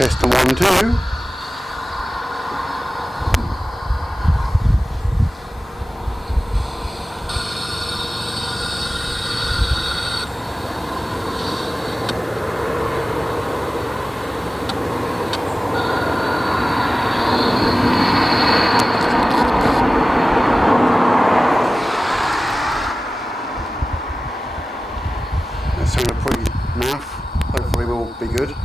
Test 1, 2. That's in a pre-nav. Hopefully we'll be good.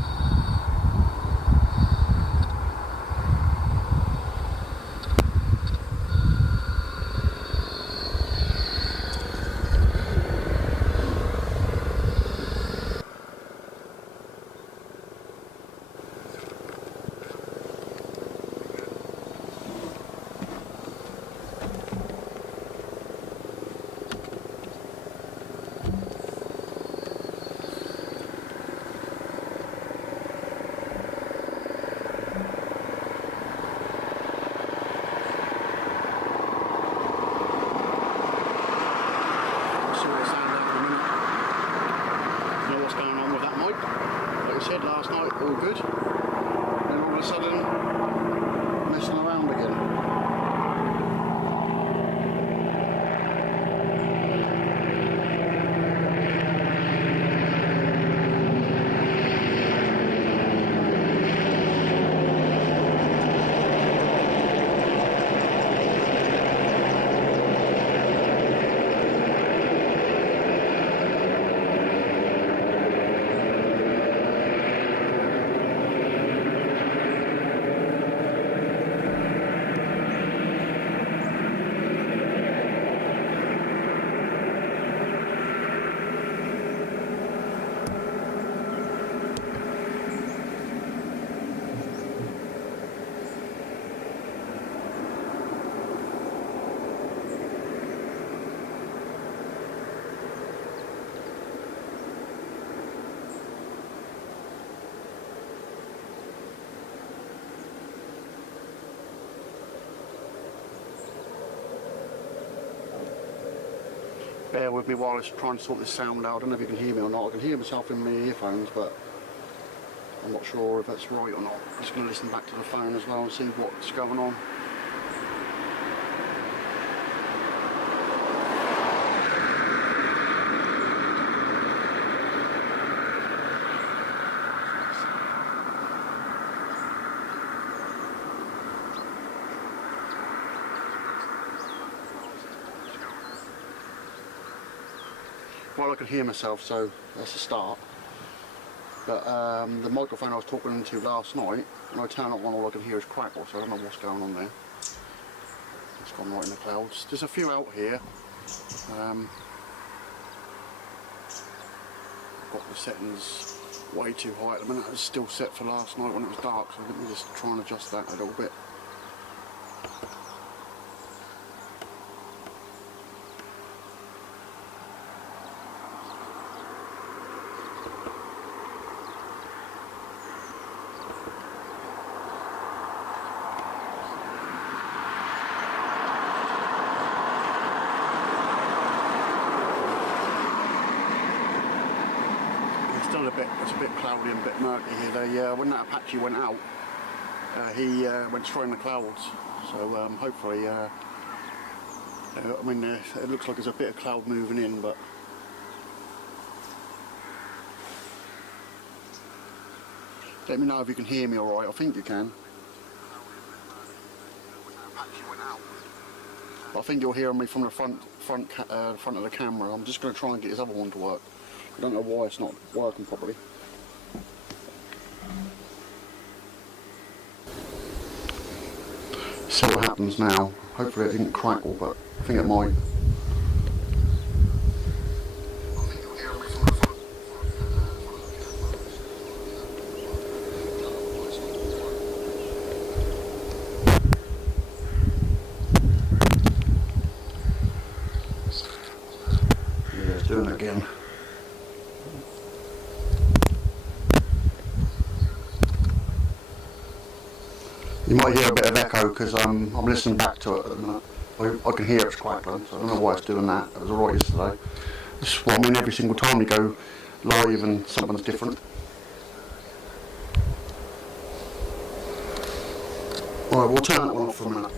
Said last night all good, and all of a sudden messing around again. Bear with me while I try and sort this sound out. I don't know if you can hear me or not. I can hear myself in my earphones, but I'm not sure if that's right or not. I'm just going to listen back to the phone as well and see what's going on. Well, I can hear myself, so that's a start. But the microphone I was talking into last night, when I turn it on, all I can hear is crackle, so I don't know what's going on there. It's gone right in the clouds. There's a few out here. Got the settings way too high at the minute. It's still set for last night when it was dark, so let me just try and adjust that a little bit. It's a bit cloudy and a bit murky here. When that Apache went out, he went straight in the clouds. So hopefully, I mean, it looks like there's a bit of cloud moving in, but let me know if you can hear me all right. I think you can. I think you'll hear me from the front of the camera. I'm just going to try and get this other one to work. I don't know why it's not working properly. See what happens now. Hopefully it didn't crackle, but I think it might. Yeah, it's doing it again. You might hear a bit of echo because I'm listening back to it at the minute. I can hear it's crackling, so I don't know why it's doing that. It was alright yesterday. This is what I mean every single time you go live and something's different. Alright, we'll turn that one off for a minute.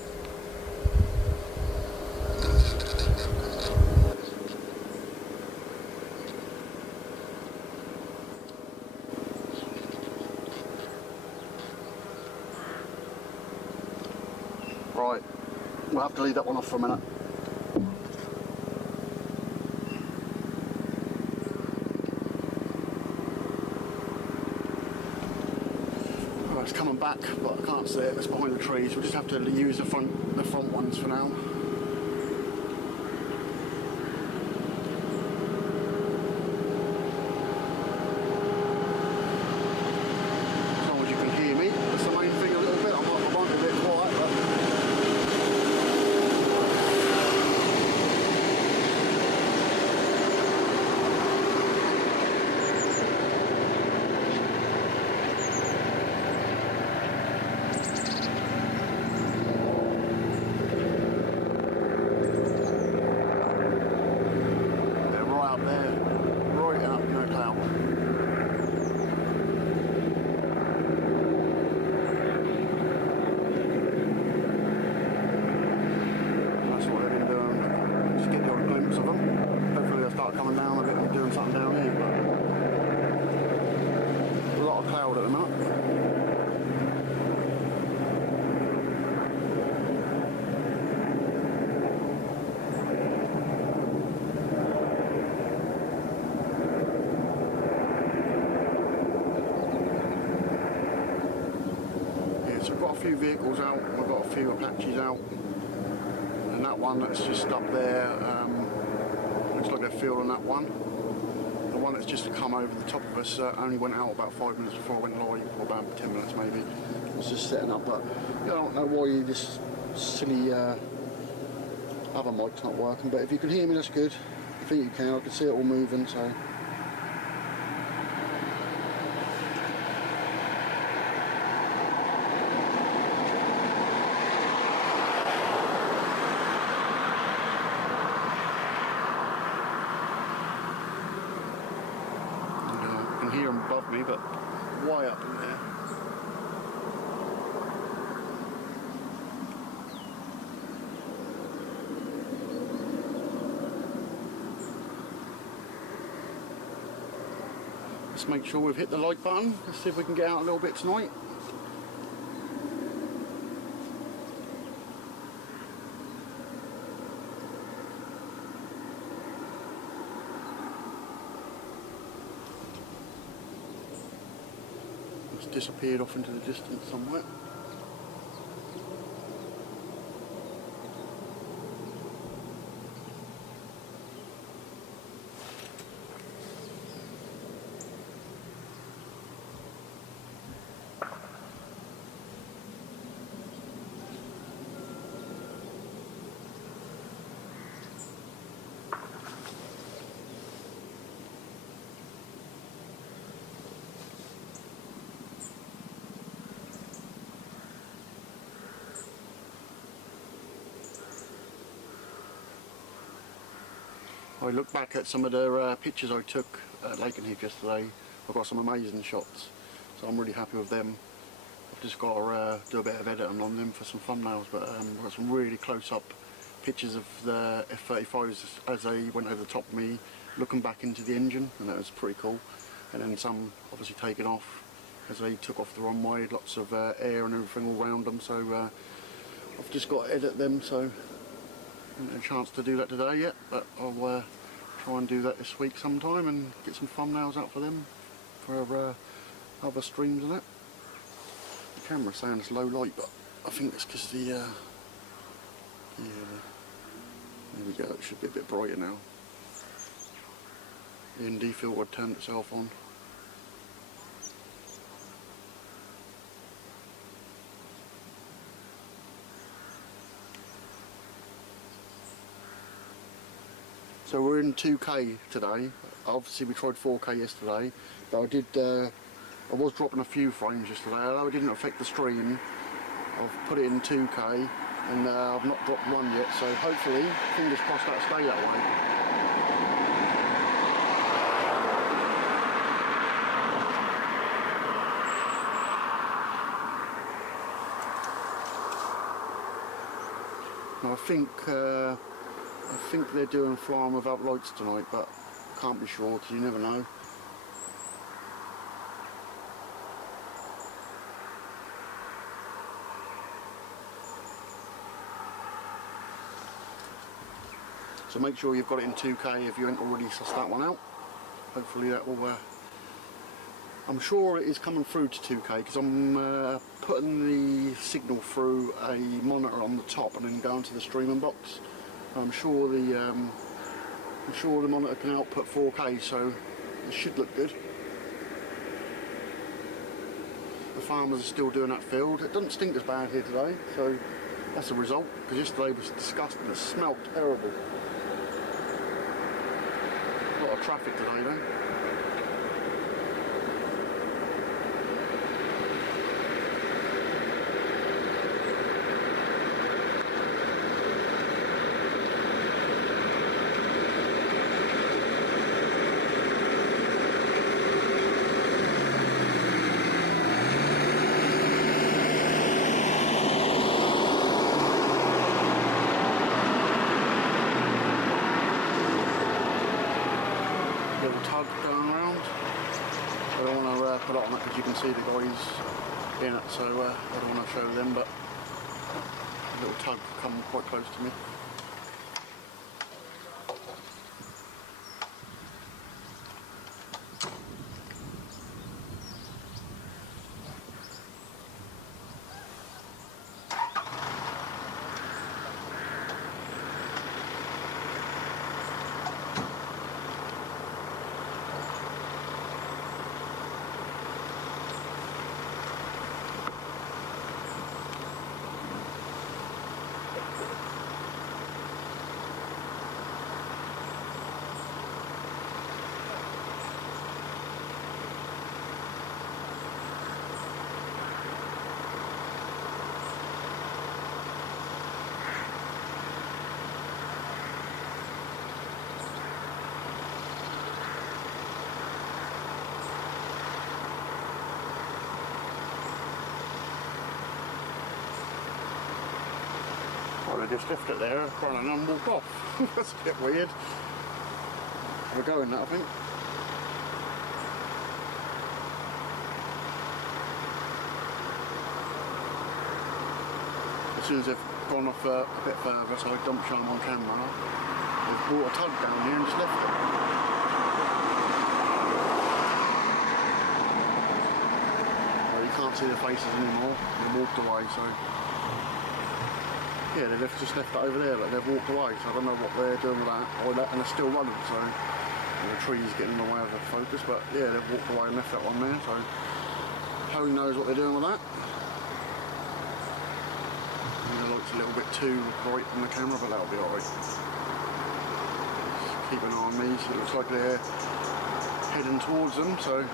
Right, we'll have to leave that one off for a minute. Right, it's coming back, but I can't see it. It's behind the trees. We'll just have to use the front ones for now. As long as you can hear me, that's the main thing a little bit. I might be a bit quiet, but coming down a bit and doing something down here, but a lot of cloud at the minute. Yeah, so we've got a few vehicles out, we've got a few Apaches out, and that one that's just up there, looks like they're fielding that one. The one that's just come over the top of us only went out about 5 minutes before I went live, or about 10 minutes maybe. It was just setting up, but I don't know why this silly other mic's not working, but if you can hear me, that's good. I think you can. I can see it all moving, so. I can hear them above me, but way up in there. Let's make sure we've hit the like button. Let's see if we can get out a little bit tonight. It's disappeared off into the distance somewhere. I looked back at some of the pictures I took at Lakenheath yesterday. I've got some amazing shots, so I'm really happy with them. I've just got to do a bit of editing on them for some thumbnails, but I've got some really close-up pictures of the F-35s as they went over the top of me, looking back into the engine, and that was pretty cool. And then some obviously taken off as they took off the runway, lots of air and everything all around them, so I've just got to edit them, so I haven't had a chance to do that today yet, but I'll try and do that this week sometime and get some thumbnails out for them for other streams and that. The camera's saying it's low light, but I think it's because the there we go, it should be a bit brighter now. The ND filter turned itself on. So we're in 2K today. Obviously we tried 4K yesterday, but I was dropping a few frames yesterday, although it didn't affect the stream. I've put it in 2K and I've not dropped one yet, so hopefully, fingers crossed, that'll stay that way. Now, I think they're doing flying without lights tonight, but can't be sure because you never know. So make sure you've got it in 2K if you haven't already sussed that one out. Hopefully that will, I'm sure it is coming through to 2K because I'm putting the signal through a monitor on the top and then going to the streaming box. I'm sure the monitor can output 4K, so it should look good. The farmers are still doing that field. It doesn't stink as bad here today, so that's a result, because yesterday was disgusting. It smelled terrible. A lot of traffic today though. Tug going around. I don't want to put it on it because you can see the guys in it, so I don't want to show them, but a little tug come quite close to me. Well, they just left it there, running and walked off. That's a bit weird. We're going that, I think. As soon as they've gone off a bit further, so I don't show them on camera, they've brought a tug down here and just left it. Well, you can't see their faces anymore. They walked away, so. Yeah, they just left it over there, but they've walked away, so I don't know what they're doing with that, and they're still running, so the tree's getting in the way of the focus, but yeah, they've walked away and left that one there, so who knows what they're doing with that. And the light's a little bit too bright on the camera, but that'll be alright. Keep an eye on these, it looks like they're heading towards them, so.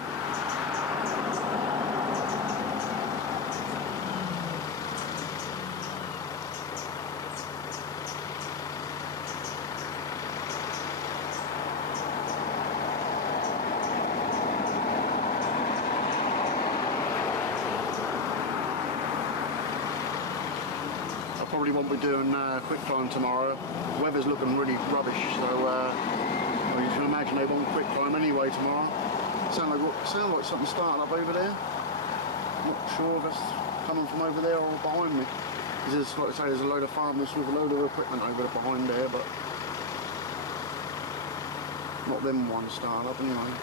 Probably won't be doing quick climb tomorrow. The weather's looking really rubbish, so well, you can imagine they won't quick climb anyway tomorrow. Sound like something starting up over there. Not sure if it's coming from over there or behind me. There's, like I say, there's a load of farmers with a load of equipment over behind there, but not them ones starting up anyway.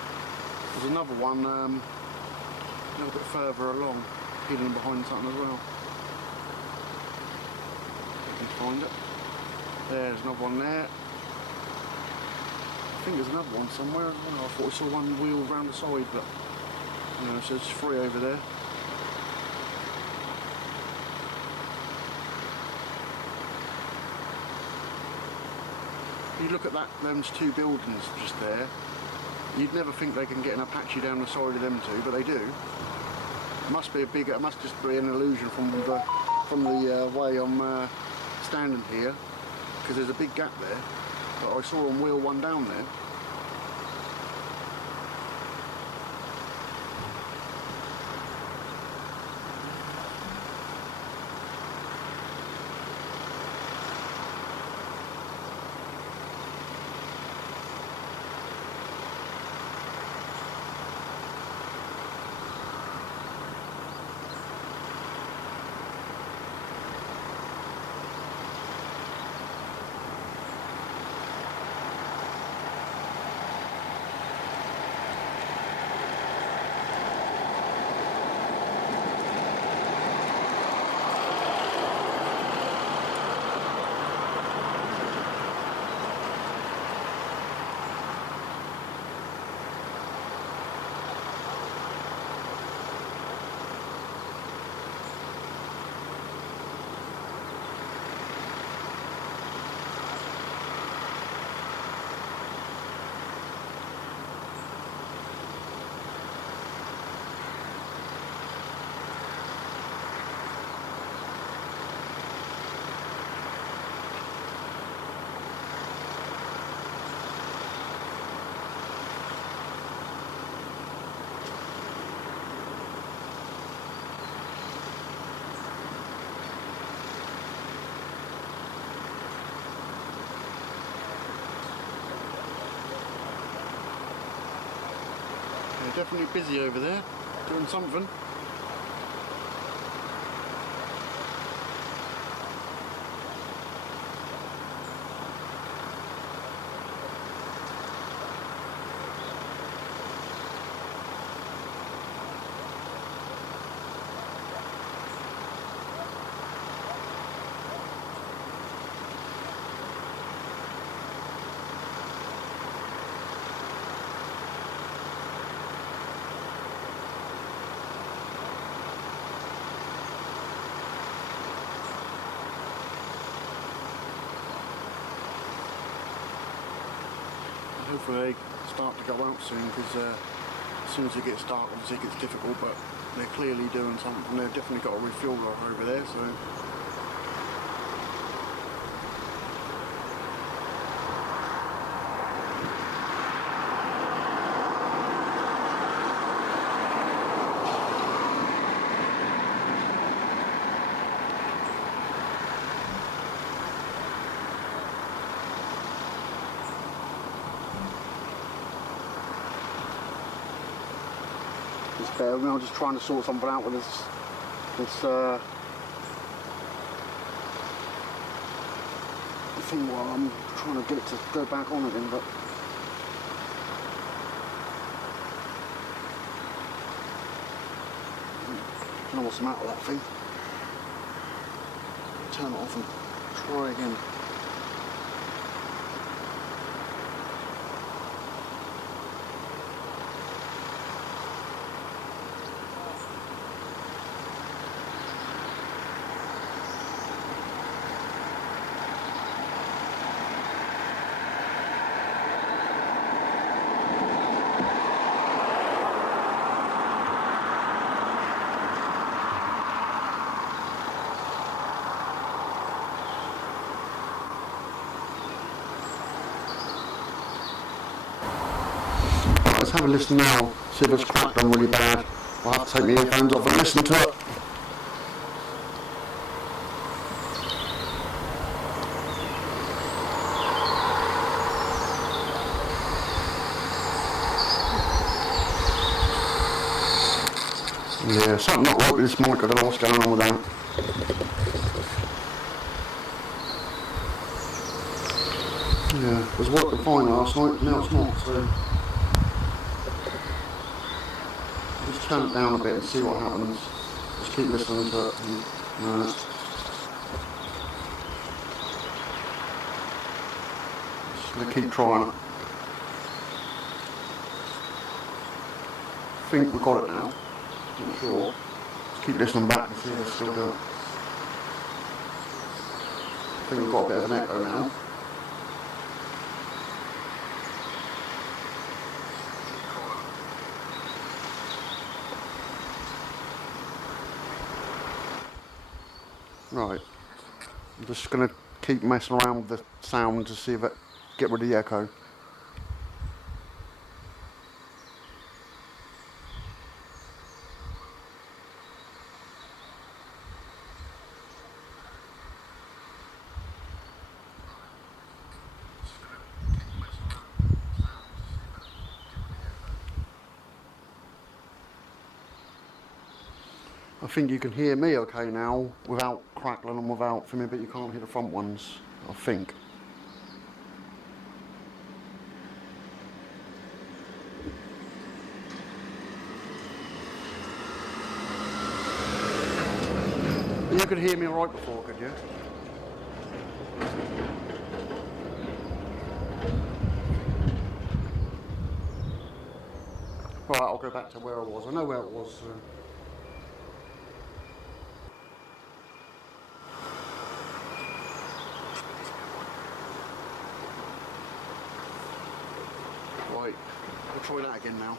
There's another one a little bit further along, hidden behind something as well. Find it. There's another one there. I think there's another one somewhere as well. I thought I saw one wheel round the side, but you know, so there's 3 over there. If you look at that, them's 2 buildings just there, you'd never think they can get an Apache down the side of them 2, but they do. It must be it must just be an illusion from the way I'm standing here, because there's a big gap there, but I saw them wheel one down there. definitely busy over there, doing something. Hopefully they start to go out soon, because as soon as it gets dark, obviously it gets difficult, but they're clearly doing something. They've definitely got a refueler over there, so. Just bear with me, I'm just trying to sort something out with this thing while I'm trying to get it to go back on again, but I don't know what's the matter with that thing. Turn it off and try again. Let's have a listen now, see if it's cracked on really bad. I'll have to take my earphones off and listen to it. Yeah, something not right with this mic, I don't know what's going on with that. Yeah, it was working fine last night, now it's not, so just turn it down a bit and see what happens. Just keep listening to it. Just gonna keep trying it. I think we've got it now. Not sure. Just keep listening back and see if it's still doing it. I think we've got a bit of an echo now. Right, I'm just going to keep messing around with the sound to see if it get rid of the echo. I think you can hear me okay now without crackling and without filming, but you can't hear the front ones, I think. You could hear me right before, could you? Right, I'll go back to where I was. I know where it was. Right, we'll try that again now.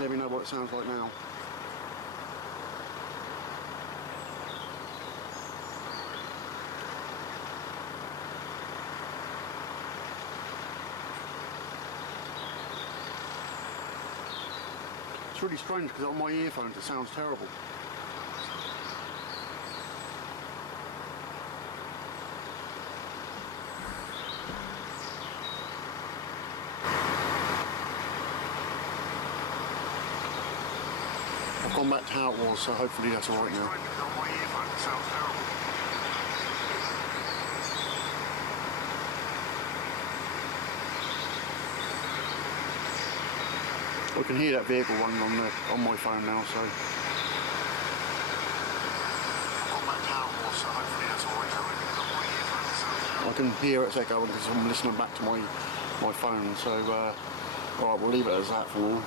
Let me know what it sounds like now. It's really strange because on my earphones it sounds terrible. gone back to how it was, so hopefully that's alright now. I can hear that vehicle running on my phone now, so. I can hear it echoing because I'm listening back to my phone, so alright, we'll leave it as that for now.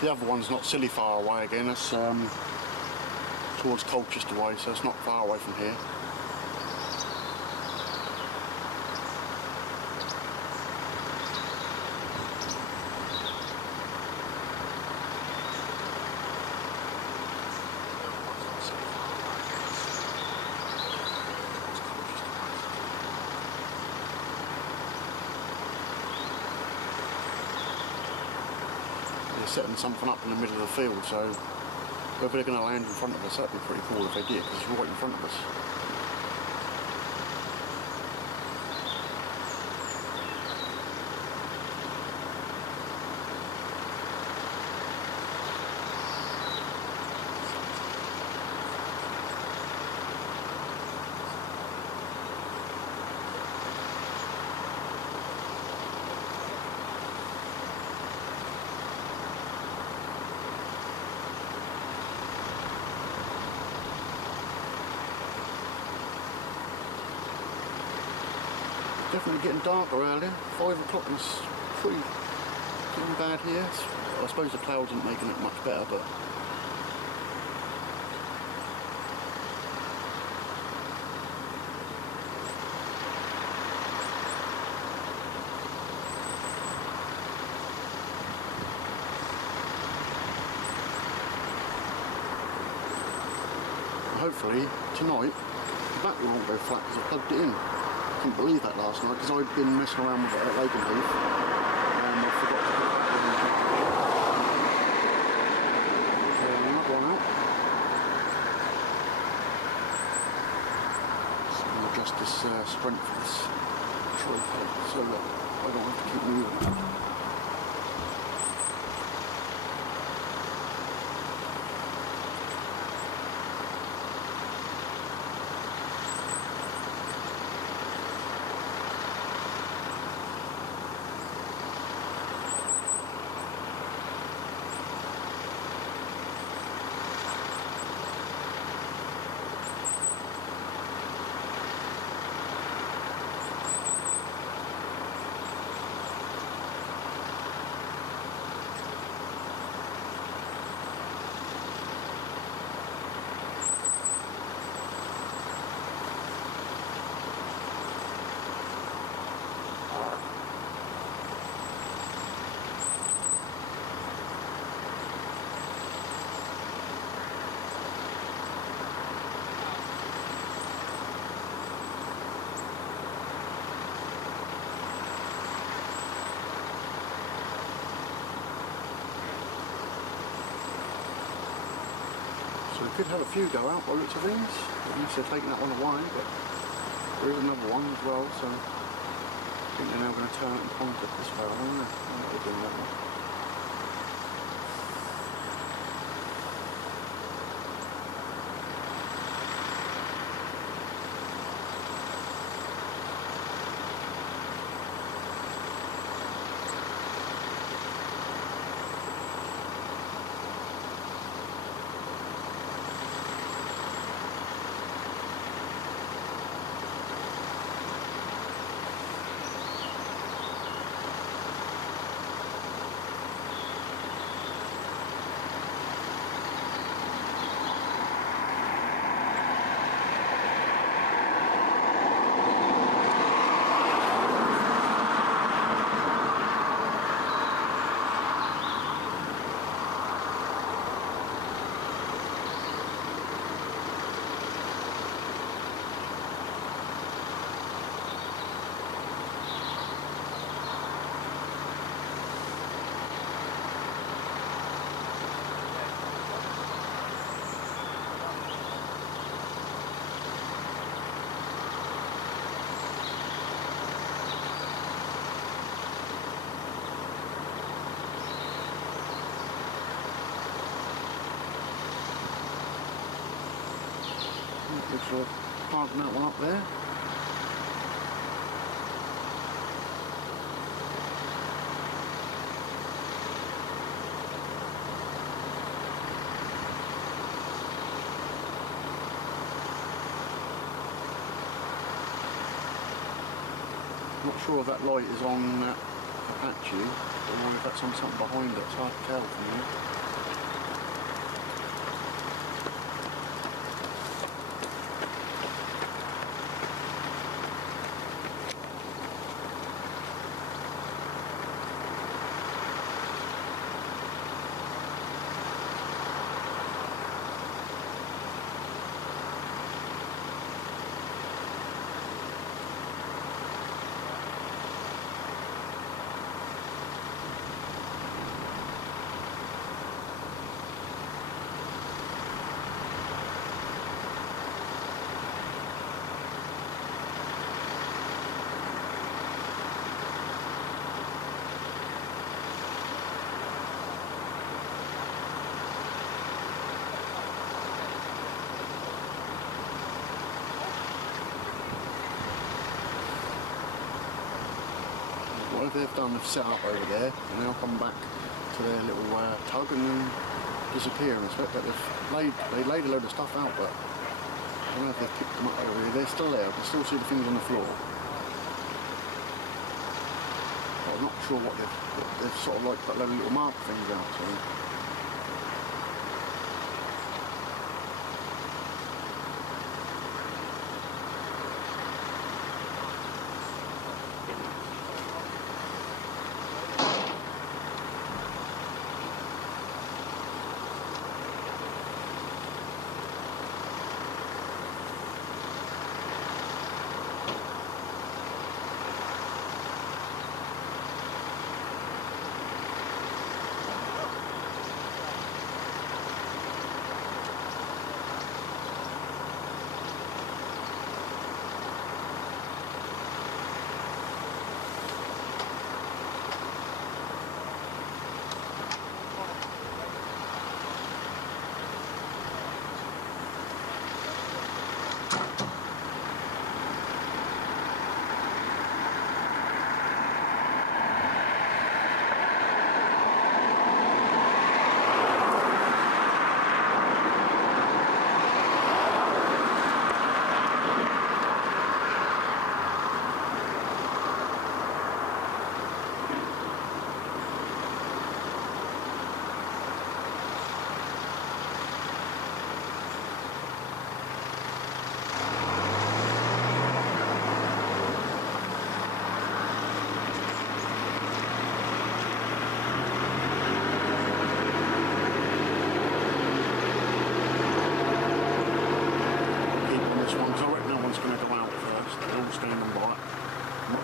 The other one's not silly far away again, it's towards Colchester way, so it's not far away from here. Setting something up in the middle of the field, so whether they're going to land in front of us, that'd be pretty cool if they did, because it's right in front of us. Definitely getting darker earlier. 5 o'clock and it's pretty getting bad here. I suppose the clouds aren't making it much better, but hopefully tonight the battery won't go flat because I plugged it in. I couldn't believe that last night because I'd been messing around with it at Lakenheath and I forgot to put that in. So another one out. So I'm going to adjust this strength of this tripod so that I don't have to keep moving. So we could have a few go out by looks of things, unless they're taking that one away, but there is another one as well, so I think they're now going to turn it and point it this way, aren't they? They're doing that one. Looks like parking that one up there. Not sure if that light is on that Apache or if that's on something behind it. It's hard to tell from here. What they've done, they've set up over there and now come back to their little tug and then disappear and stuff. But they laid a load of stuff out, but I don't know if they've picked them up over here. They're still there. I can still see the things on the floor. But I'm not sure what they've sort of like put a load of little mark things out. So.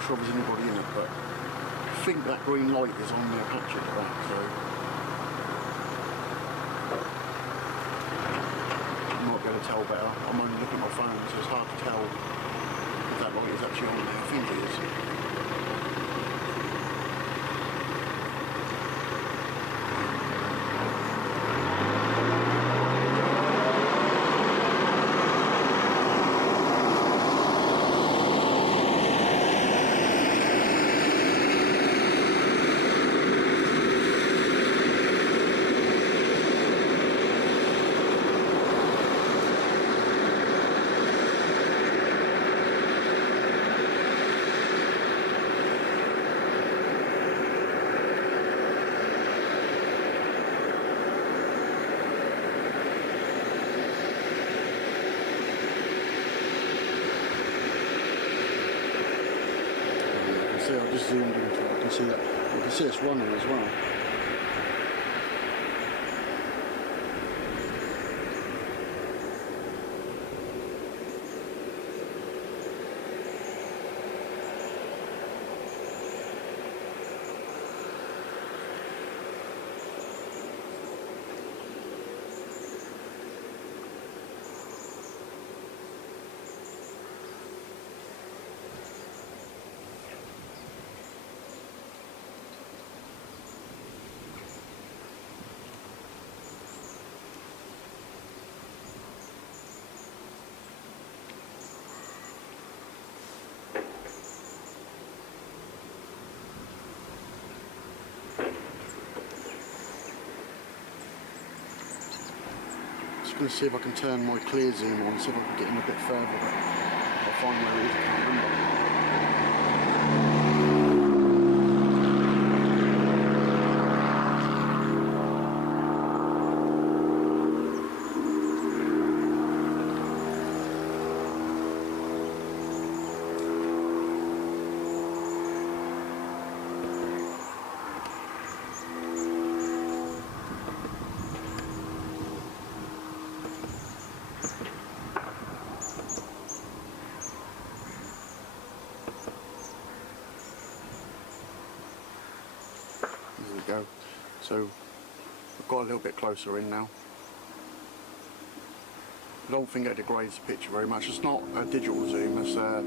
Sure if there's anybody in it, but I think that green light is on the Apache at the back, so I might be able to tell better. I'm only looking at my phone, so it's hard to tell if that light is actually on there. I think it is. I just zoomed into it. I can see that. You can see it's running as well. going to see if I can turn my clear zoom on, see if I can get in a bit further, but I'll find where it is, I can't remember. There we go. So I've got a little bit closer in now. I don't think it degrades the picture very much. It's not a digital zoom, it's a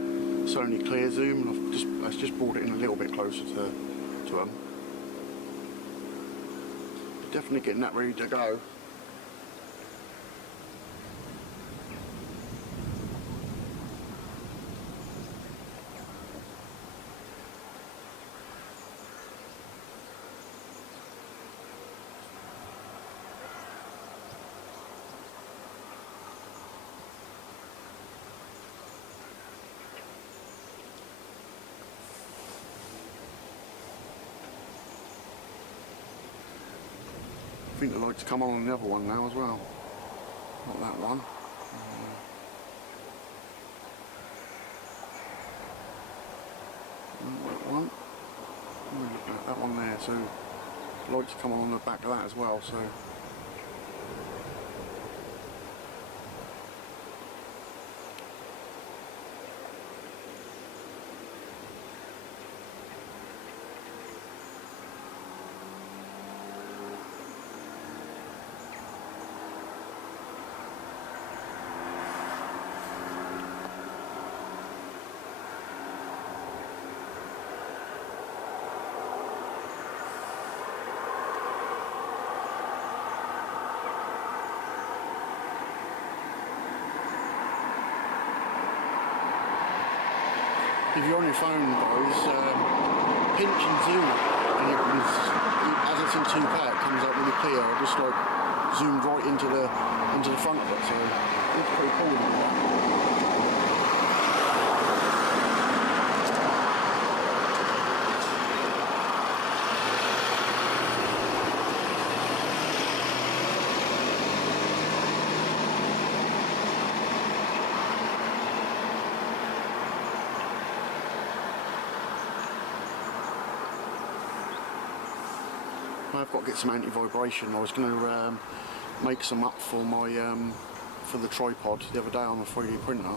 Sony clear zoom. I've just brought it in a little bit closer to them. Definitely getting that ready to go. I think the lights come on the other one now as well. Not that one. That one. That one there. So lights come on the back of that as well. So. If you're on your phone, guys, pinch and zoom it, and as it's in 2K, it comes out really clear. I just like zoomed right into the front of it, so it's pretty cool to do that. I've got to get some anti-vibration. I was going to make some up for my for the tripod the other day on the 3D printer.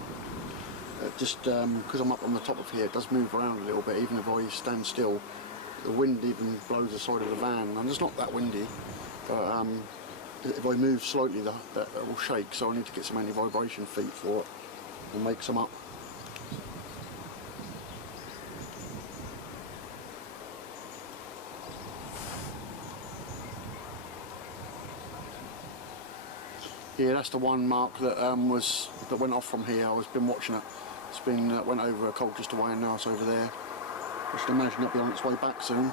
Just because I'm up on the top of here, it does move around a little bit. Even if I stand still, the wind even blows the side of the van, and it's not that windy. But if I move slightly, that will shake. So I need to get some anti-vibration feet for it and make some up. Yeah, that's the one, Mark, that that went off from here. I've been watching it. It's been went over Colchester way, and now it's over there. I should imagine it'll be on its way back soon.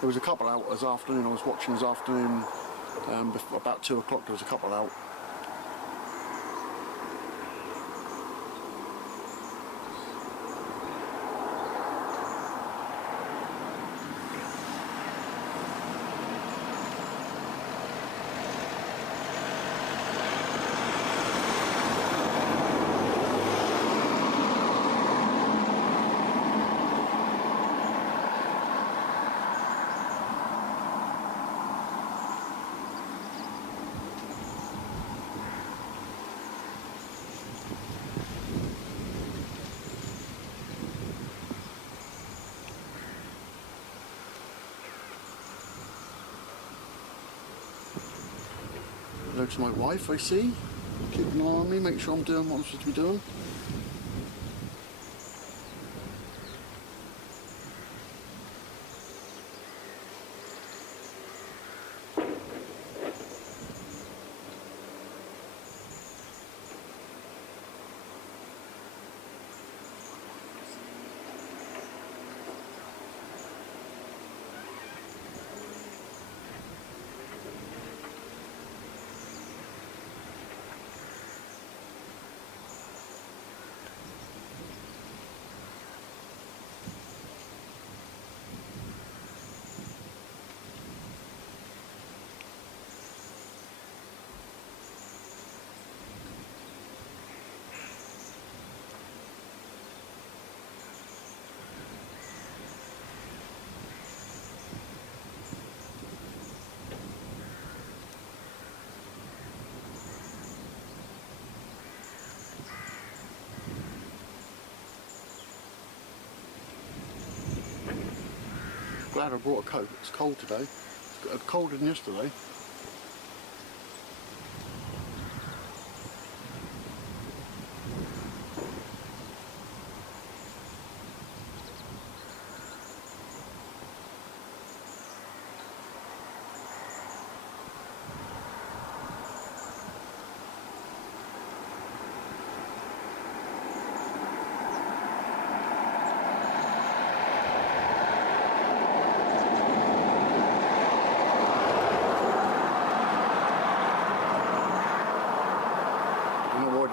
There was a couple out this afternoon. I was watching this afternoon. About 2 o'clock. There was a couple out. Hello to my wife, I see. Keep an eye on me, make sure I'm doing what I'm supposed to be doing. glad I brought a coat. It's cold today. It's colder than yesterday.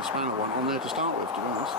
Spanner one on there to start with, to be honest.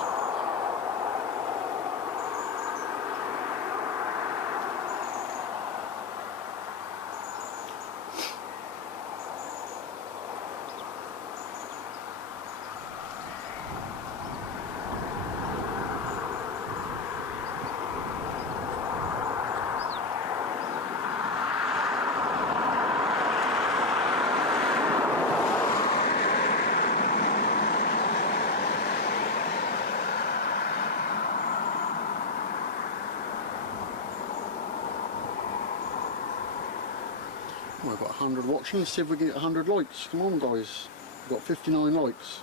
I've got 100 watching. Let's see if we get 100 likes. Come on, guys. We've got 59 likes.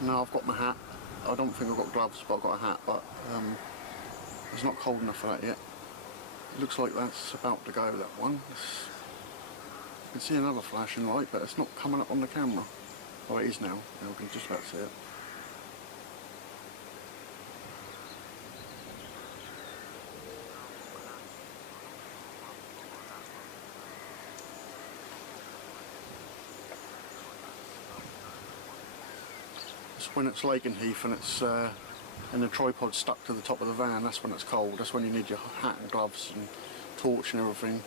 Now I've got my hat. I don't think I've got gloves, but I've got a hat. But it's not cold enough for that yet. It looks like that's about to go, that one. You can see another flashing light, but it's not coming up on the camera. Oh, it is now. Yeah, we can just about see it. When it's Lakenheath and it's and the tripod's stuck to the top of the van, that's when it's cold. That's when you need your hat and gloves and torch and everything.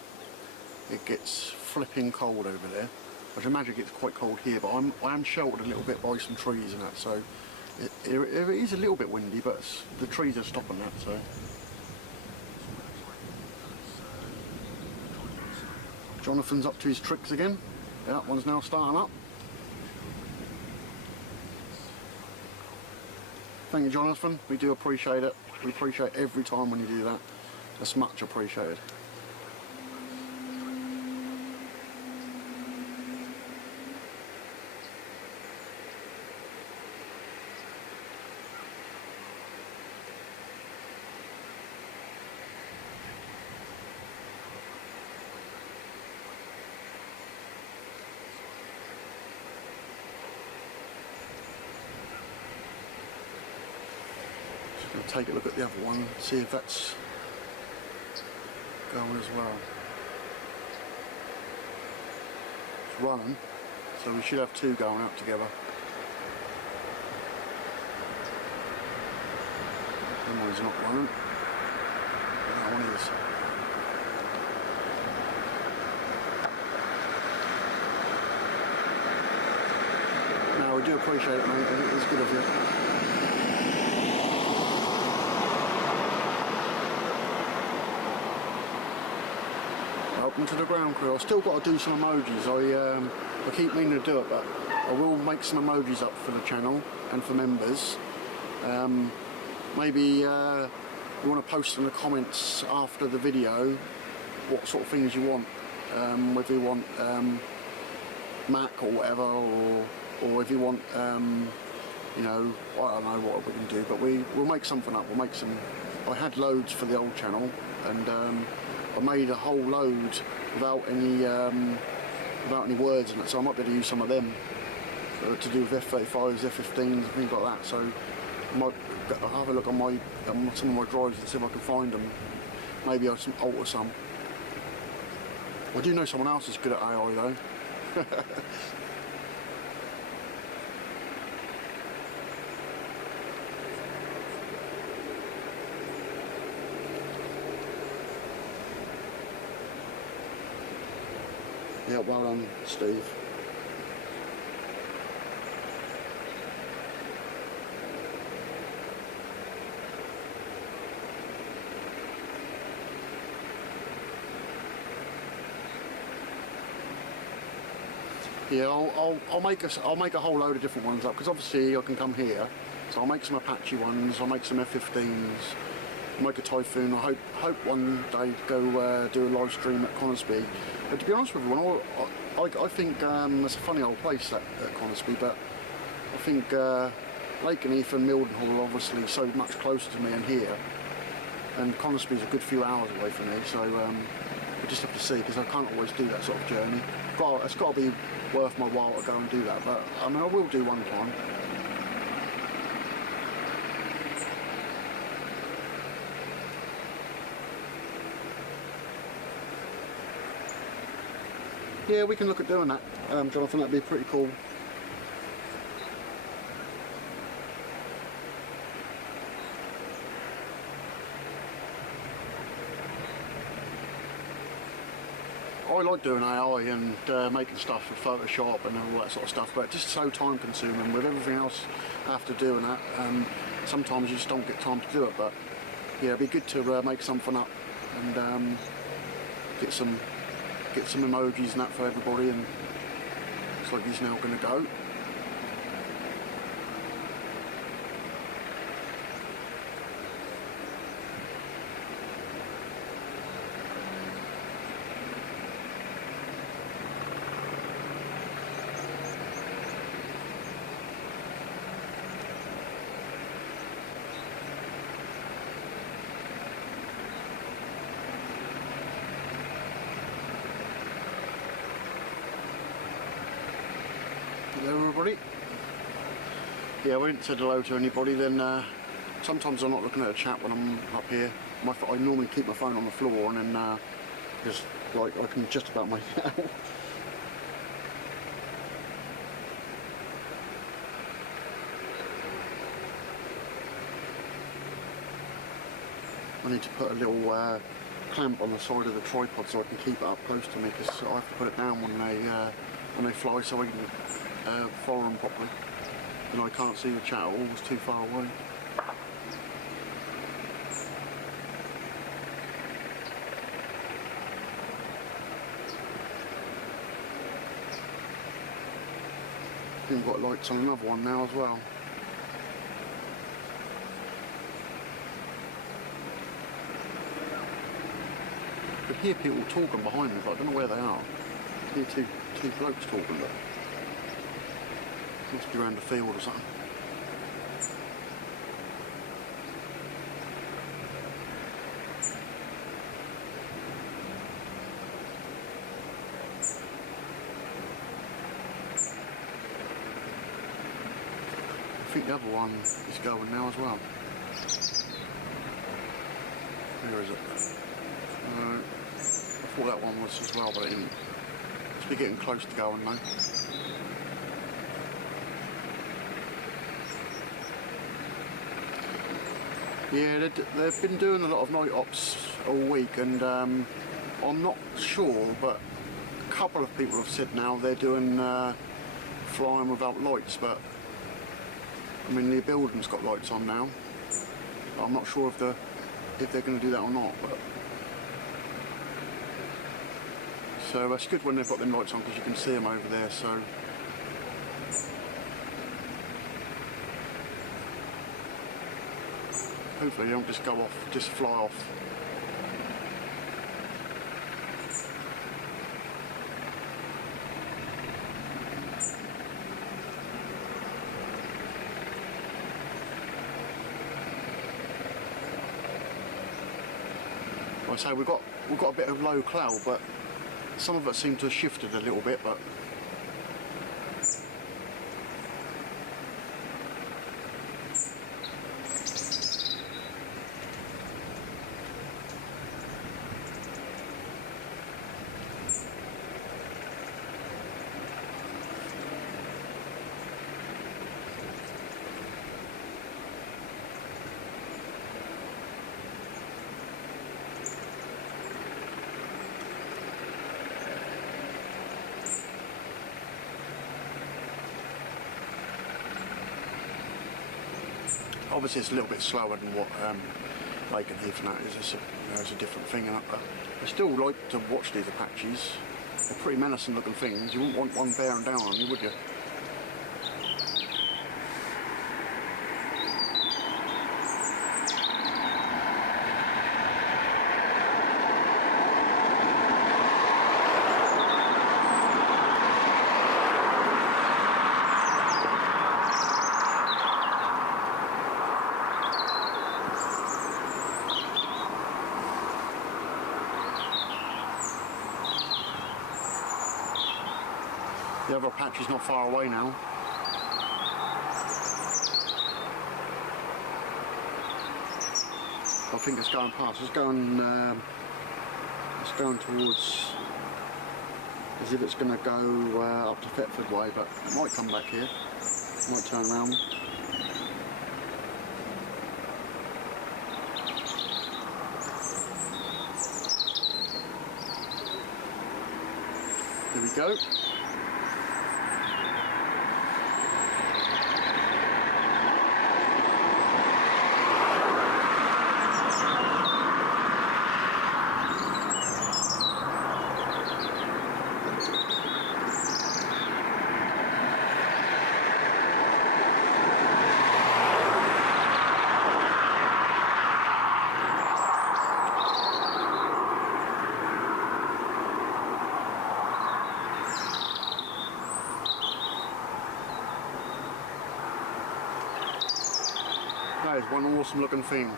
It gets flipping cold over there. I can imagine it gets quite cold here, but I am sheltered a little bit by some trees and that, so it is a little bit windy, but the trees are stopping that. So Jonathan's up to his tricks again. That one's now starting up. Thank you, Jonathan. We do appreciate it. We appreciate every time when you do that. That's much appreciated. Take a look at the other one, see if that's going as well. It's running, so we should have two going out together. That one's not running. That one is. No, we do appreciate it, mate. It's good of you. Welcome to the ground crew. I've still got to do some emojis. I keep meaning to do it, but I will make some emojis up for the channel and for members. Maybe you want to post in the comments after the video what sort of things you want. Whether you want Mac or whatever, or if you want, you know, I don't know what we can do, but we'll make something up. We'll make some. I had loads for the old channel, and I made a whole load without any words in it, so I might be able to use some of them to do with F-35s, F-15s, things like that. So I might have a look on some of my drives and see if I can find them. Maybe I'll alter some. I do know someone else is good at AI though. Yeah, well done, Steve. Yeah, I'll make a whole load of different ones up, because obviously I can come here, so I'll make some Apache ones, I'll make some F-15s, I'll make a Typhoon. I hope one day go do a live stream at Conisbee. But to be honest with you, I think it's a funny old place at Conisbee, but I think Lakenheath and Mildenhall are obviously so much closer to me and here, and Conisbee's a good few hours away from me, so we just have to see, because I can't always do that sort of journey. It's got to be worth my while to go and do that, but I mean I will do one time. Yeah, we can look at doing that, Jonathan, that'd be pretty cool. I like doing AI and making stuff with Photoshop and all that sort of stuff, but it's just so time consuming with everything else I have to do and that, sometimes you just don't get time to do it. But yeah, it'd be good to make something up and get some emojis and that for everybody, and looks like he's now going to go. Hello everybody. Yeah, we didn't say hello to anybody. Then sometimes I'm not looking at a chat when I'm up here. I normally keep my phone on the floor, and then just like I can just about make it out. I need to put a little clamp on the side of the tripod so I can keep it up close to me, because I have to put it down when they fly, so I can follow them properly. And I can't see the chat at all, it's too far away. I think we've got lights on another one now as well. I can hear people talking behind me, but I don't know where they are. I hear two blokes talking, but must be around the field or something. I think the other one is going now as well. Where is it? I thought that one was as well, but it didn't. Must be getting close to going though. Yeah, they've been doing a lot of night ops all week, and I'm not sure, but a couple of people have said now they're doing flying without lights, but I mean the building's got lights on now. I'm not sure if they're going to do that or not, but so it's good when they've got them lights on, because you can see them over there. So hopefully they don't just go off, just fly off. Like I say, we've got a bit of low cloud, but some of it seemed to have shifted a little bit, but obviously it's a little bit slower than what Lakenheath and that is. It's a different thing, but I still like to watch these Apaches. They're pretty menacing looking things. You wouldn't want one bearing down on you, would you? The other Apache's not far away now. I think it's going past. It's going towards, as if it's going to go up to Thetford way, but it might come back here. It might turn around. Here we go. That is one awesome looking thing.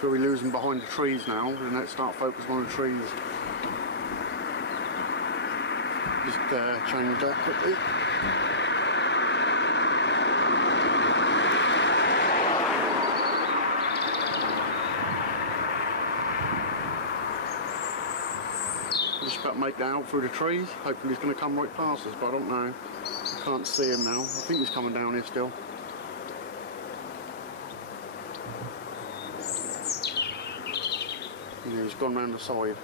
Where we lose them behind the trees now, and let's start focusing on the trees. Just change that quickly. Just about to make that out through the trees. Hopefully he's going to come right past us, but I don't know. I can't see him now. I think he's coming down here still. Yeah, he's gone round the side.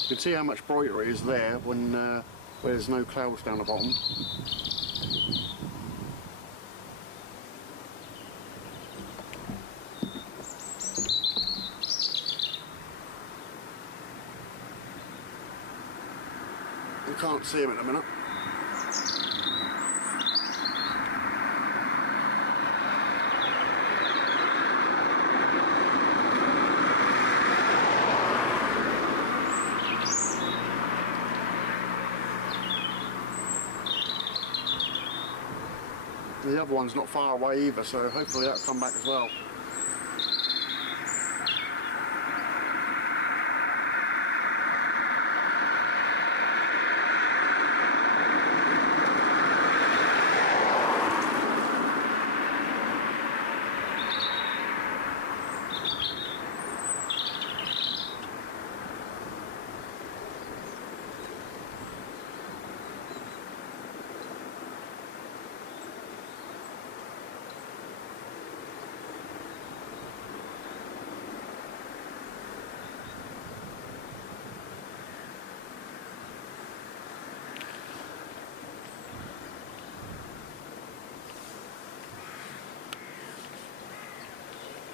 You can see how much brighter it is there when where there's no clouds down the bottom. You can't see him at the minute. The other one's not far away either, so hopefully that'll come back as well.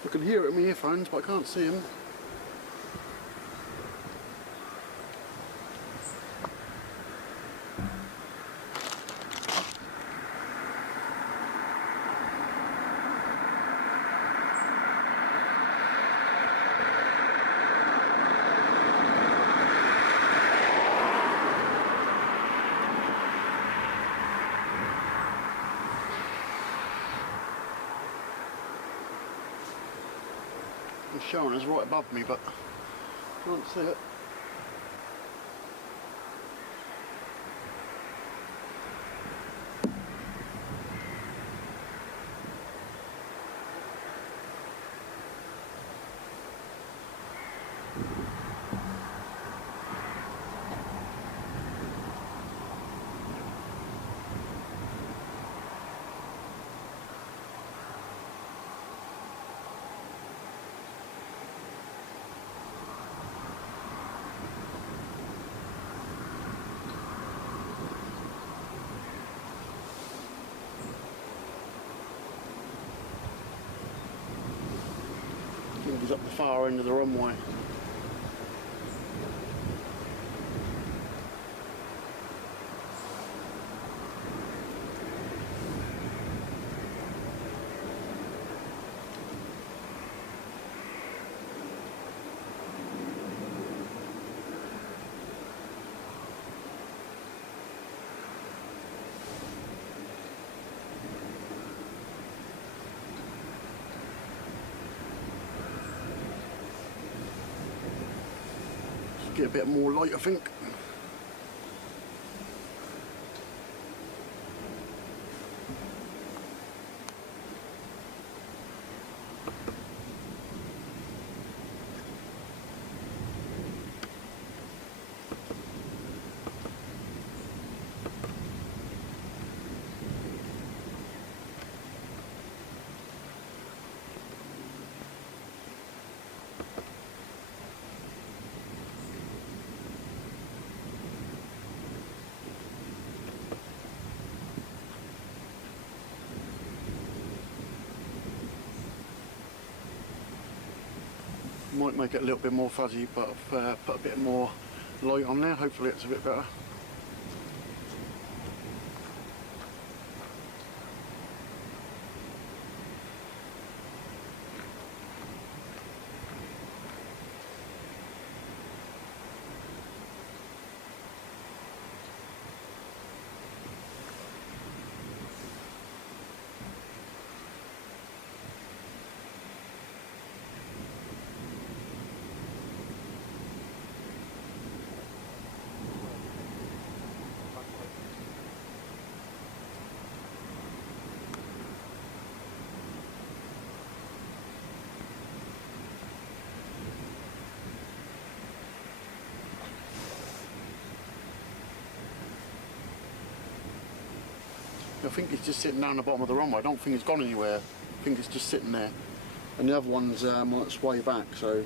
I can hear it in my earphones, but I can't see him. It's showing us right above me, but I can't see it. He's up the far end of the runway. Get a bit more light, I think. Might make it a little bit more fuzzy, but I've put a bit more light on there. Hopefully it's a bit better. I think it's just sitting down the bottom of the runway. I don't think it's gone anywhere. I think it's just sitting there. And the other one's on its way back, so.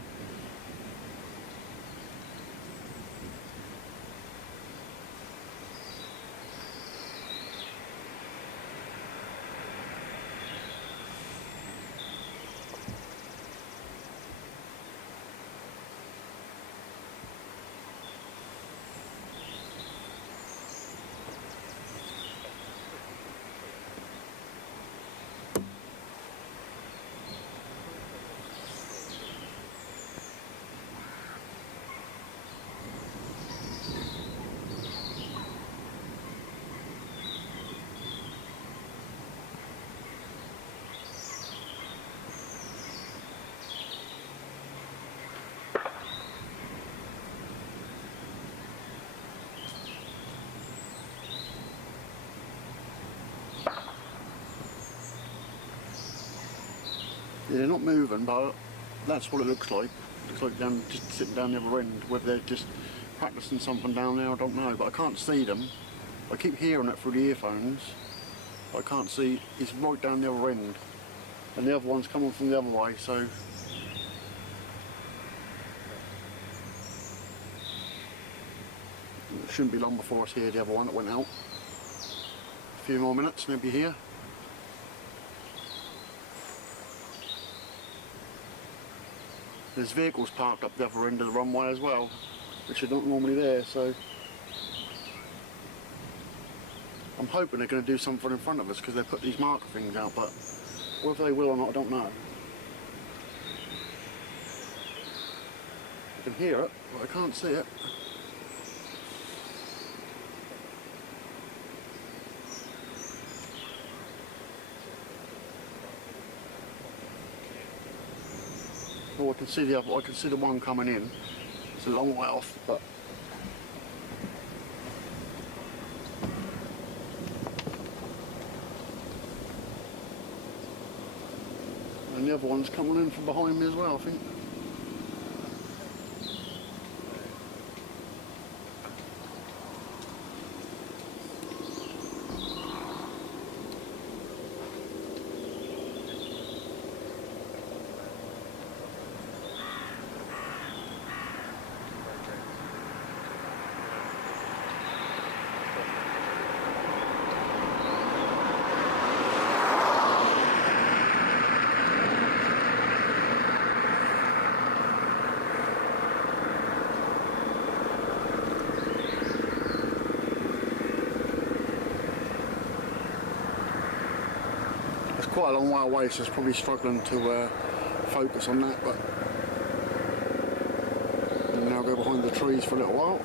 Yeah, they're not moving, but that's what it looks like. It looks like just sitting down the other end. Whether they're just practicing something down there, I don't know, but I can't see them. I keep hearing it through the earphones, but I can't see. It's right down the other end, and the other one's coming from the other way, so it shouldn't be long before I hear the other one that went out. A few more minutes and they'll be here. There's vehicles parked up the other end of the runway as well, which are not normally there, so I'm hoping they're going to do something in front of us because they put these marker things out, but whether they will or not, I don't know. I can hear it, but I can't see it. Oh, I can see the other. I can see the one coming in. It's a long way off, but and the other one's coming in from behind me as well, I think. Quite a long way away, so it's probably struggling to focus on that, but I'll now go behind the trees for a little while.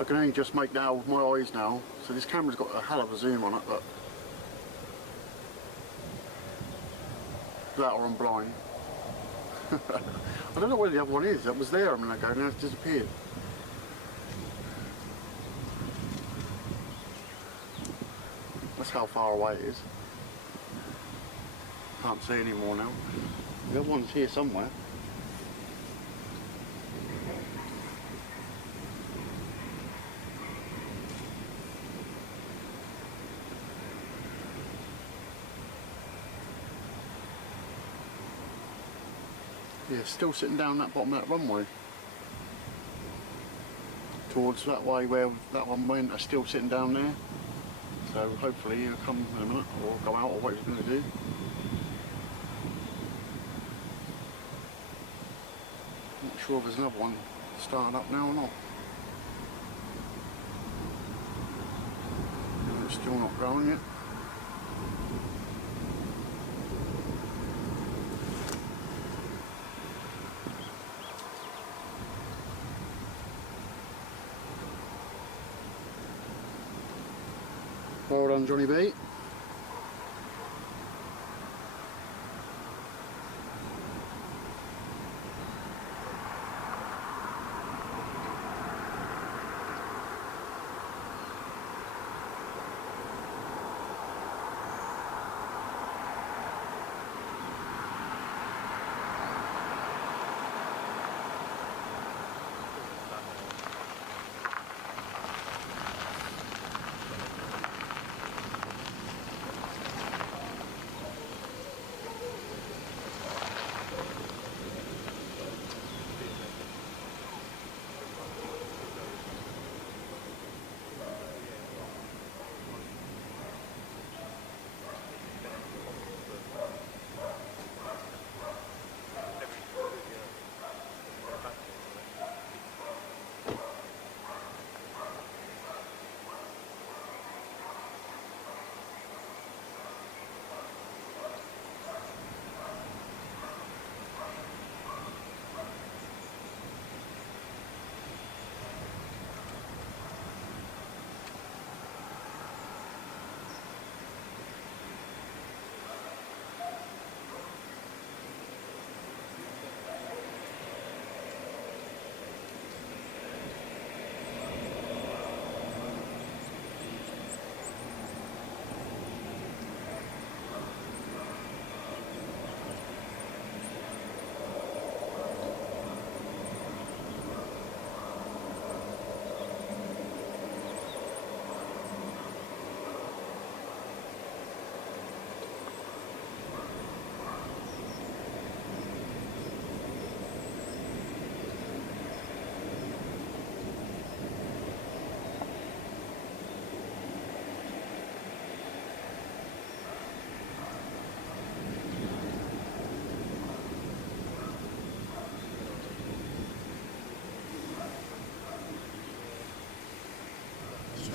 I can only just make that out with my eyes now, so this camera's got a hell of a zoom on it, but that or I'm blind. I don't know where the other one is. That was there a minute ago, now it's disappeared. That's how far away it is. Can't see any more now. The other one's here somewhere. Yeah, still sitting down that bottom of that runway. Towards that way where that one went, are still sitting down there. So hopefully he'll come in a minute, or go out, or what he's going to do. Not sure if there's another one starting up now or not. It's still not going yet. Well done, Johnny B.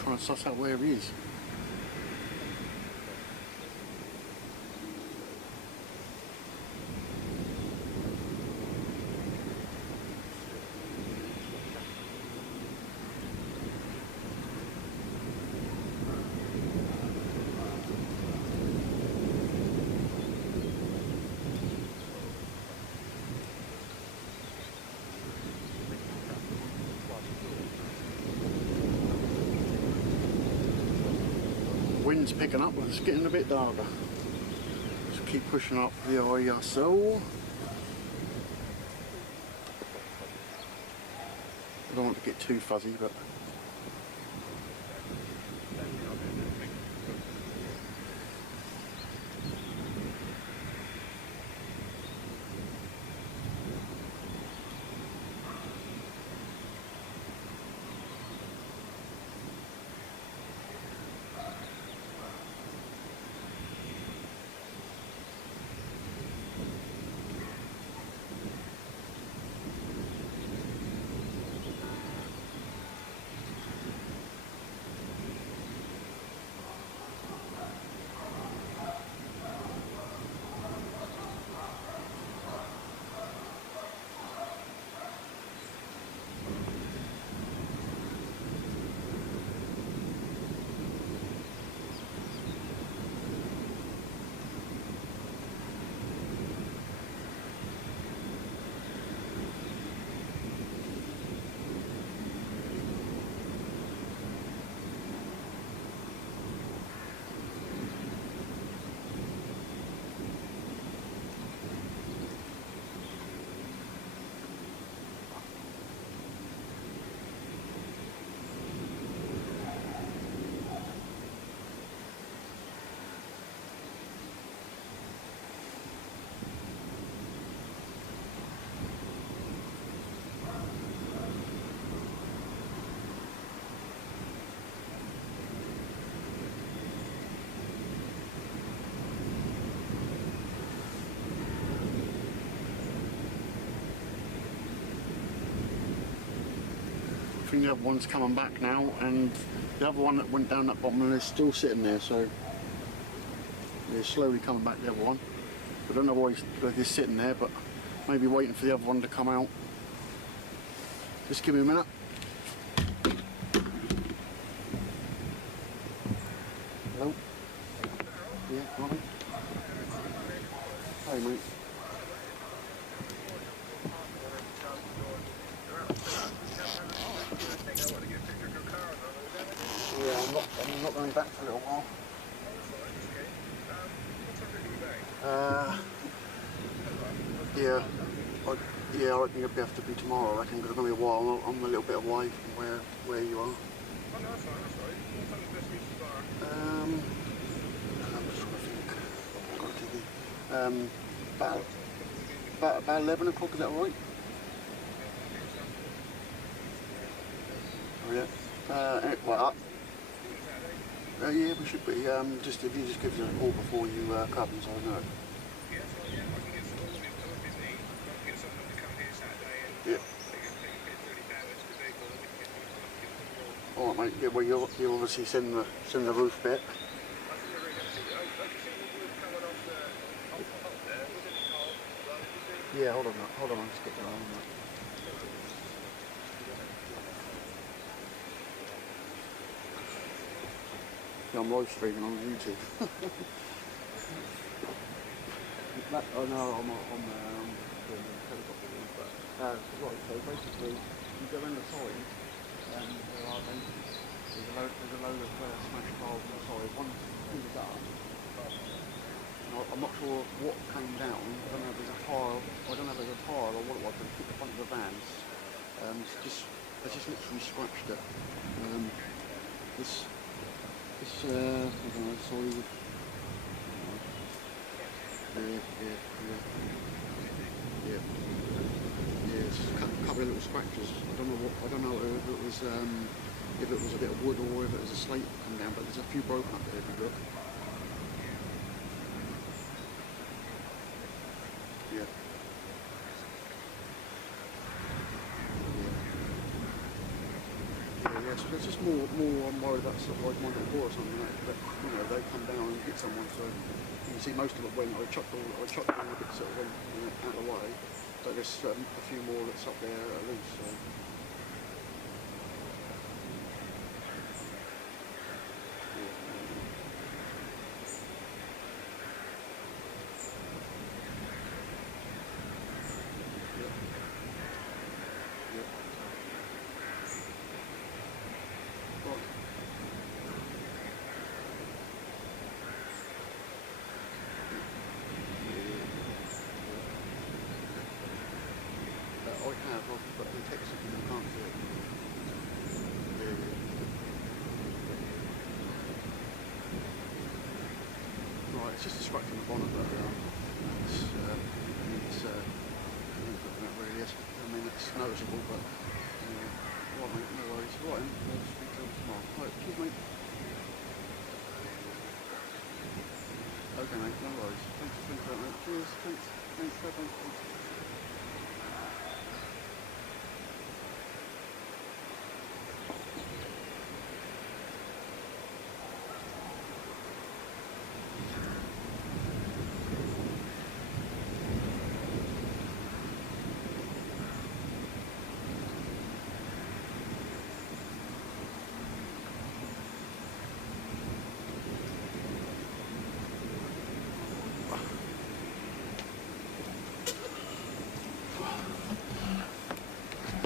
trying to suss out where he is. Wind's picking up, but it's getting a bit darker. Just keep pushing up the ISO. I don't want to get too fuzzy, but I think the other one's coming back now, and the other one that went down that bottom is still sitting there, so they're slowly coming back, the other one. I don't know why he's sitting there, but maybe waiting for the other one to come out. Just give me a minute. Hello? Yeah, right. Hey mate. Yeah, I'm not going back for a little while. Yeah, I reckon it'll have to be tomorrow. I reckon, because it's going to be a while. I'm a little bit away from where you are. Oh, no, that's fine, that's right. What time is best for you to start? I'm just trying to think. About 11 o'clock, is that all right? Oh, yeah. Well, yeah, we should be. Just if you just give us a call before you come, so I know. Yeah, that's right, yeah. I can get some all of his needs. I can get someone to come here Saturday and Yeah. they can really damage the vehicle and we can get one to give them a call. All right, mate. Yeah, well, you obviously send the roof bit. I think they're really going to see it. I can see the wood coming off the top there. Was it cold? Well, did you see? Yeah, hold on, I'll just get that on. Yeah, I'm live streaming on YouTube. Oh no, I'm doing a helicopter thing, but right, so basically you go in the side and there's a load of smashed tiles on the side. One's filled up. I'm not sure what came down. I don't know if there's a tile. I don't know if there's a tile or what it was, but it hit the front of the vans. It's just literally scratched it. I don't know, sorry. Yeah. It's a couple of little scratches. I don't know if it was a bit of wood or if it was a slate that come down, but there's a few broken up there if you look. Yeah. Yeah, there's just more I'm worried about stuff like my little boy or something that you know, they come down and hit someone. So you can see most of it went. I chucked all the bits that went, you know, out of the way. But there's a few more that's up there at least. So. But in text you can't see it. Right, it's just a scratch on the bonnet, but it's that really is. I mean, it's noticeable, but right, mate, no worries. Right, we'll speak to them tomorrow. Right, cheers, mate. Okay, mate, no worries. Thanks for that, mate. Cheers, thanks, bye-bye.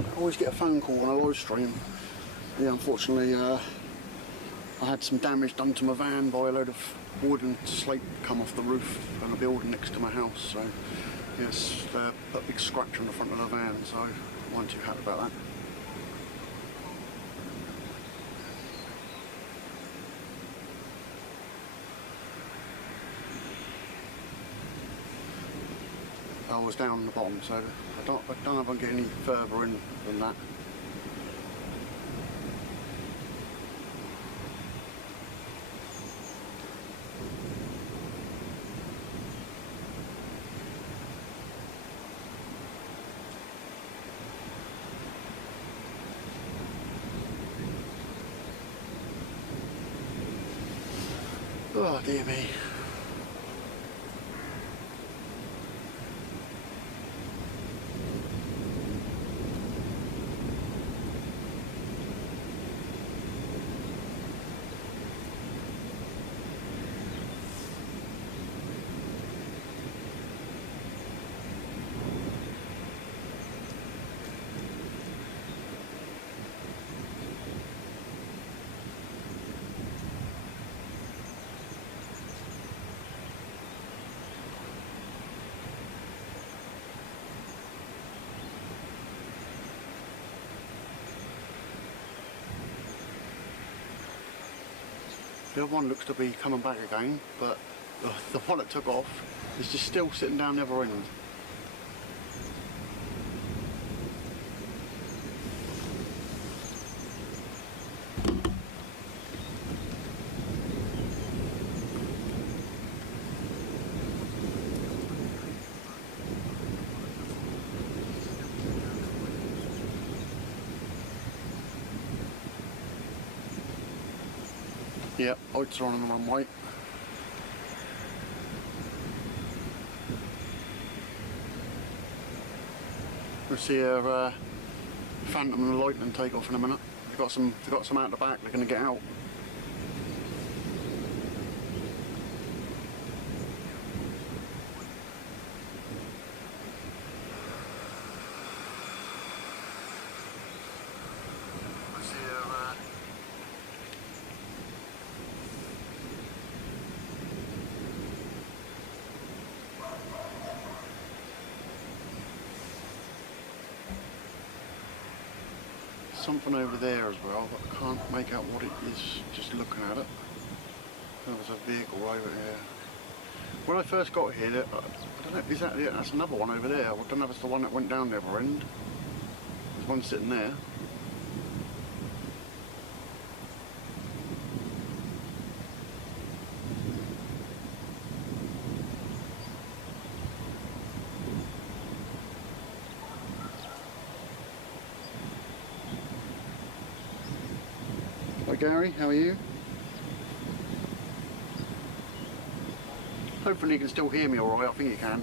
I always get a phone call on a live stream. Yeah, unfortunately, I had some damage done to my van by a load of wood and slate come off the roof on a building next to my house. So, yes, put a big scratch on the front of the van. So, I wasn't too happy about that. I was down on the bottom, so I don't know if I can get any further in than that. Oh dear me. The other one looks to be coming back again, but the one that took off is just still sitting down the other end. Yep, lights are on the runway. We'll see a Phantom and the Lightning take off in a minute. They've got some out the back. They're going to get out. Something over there as well, but I can't make out what it is just looking at it. There was a vehicle over here. When I first got here, I don't know, is that it? That's another one over there. I don't know if it's the one that went down the other end. There's one sitting there. Gary, how are you? Hopefully you can still hear me alright, I think you can.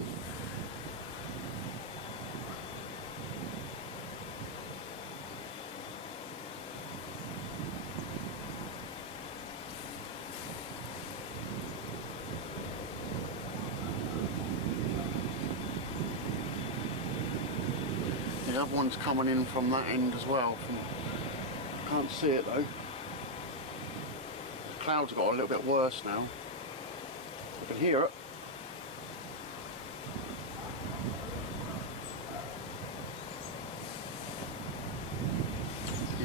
The other one's coming in from that end as well. Can't see it though. The clouds got a little bit worse now. I can hear it.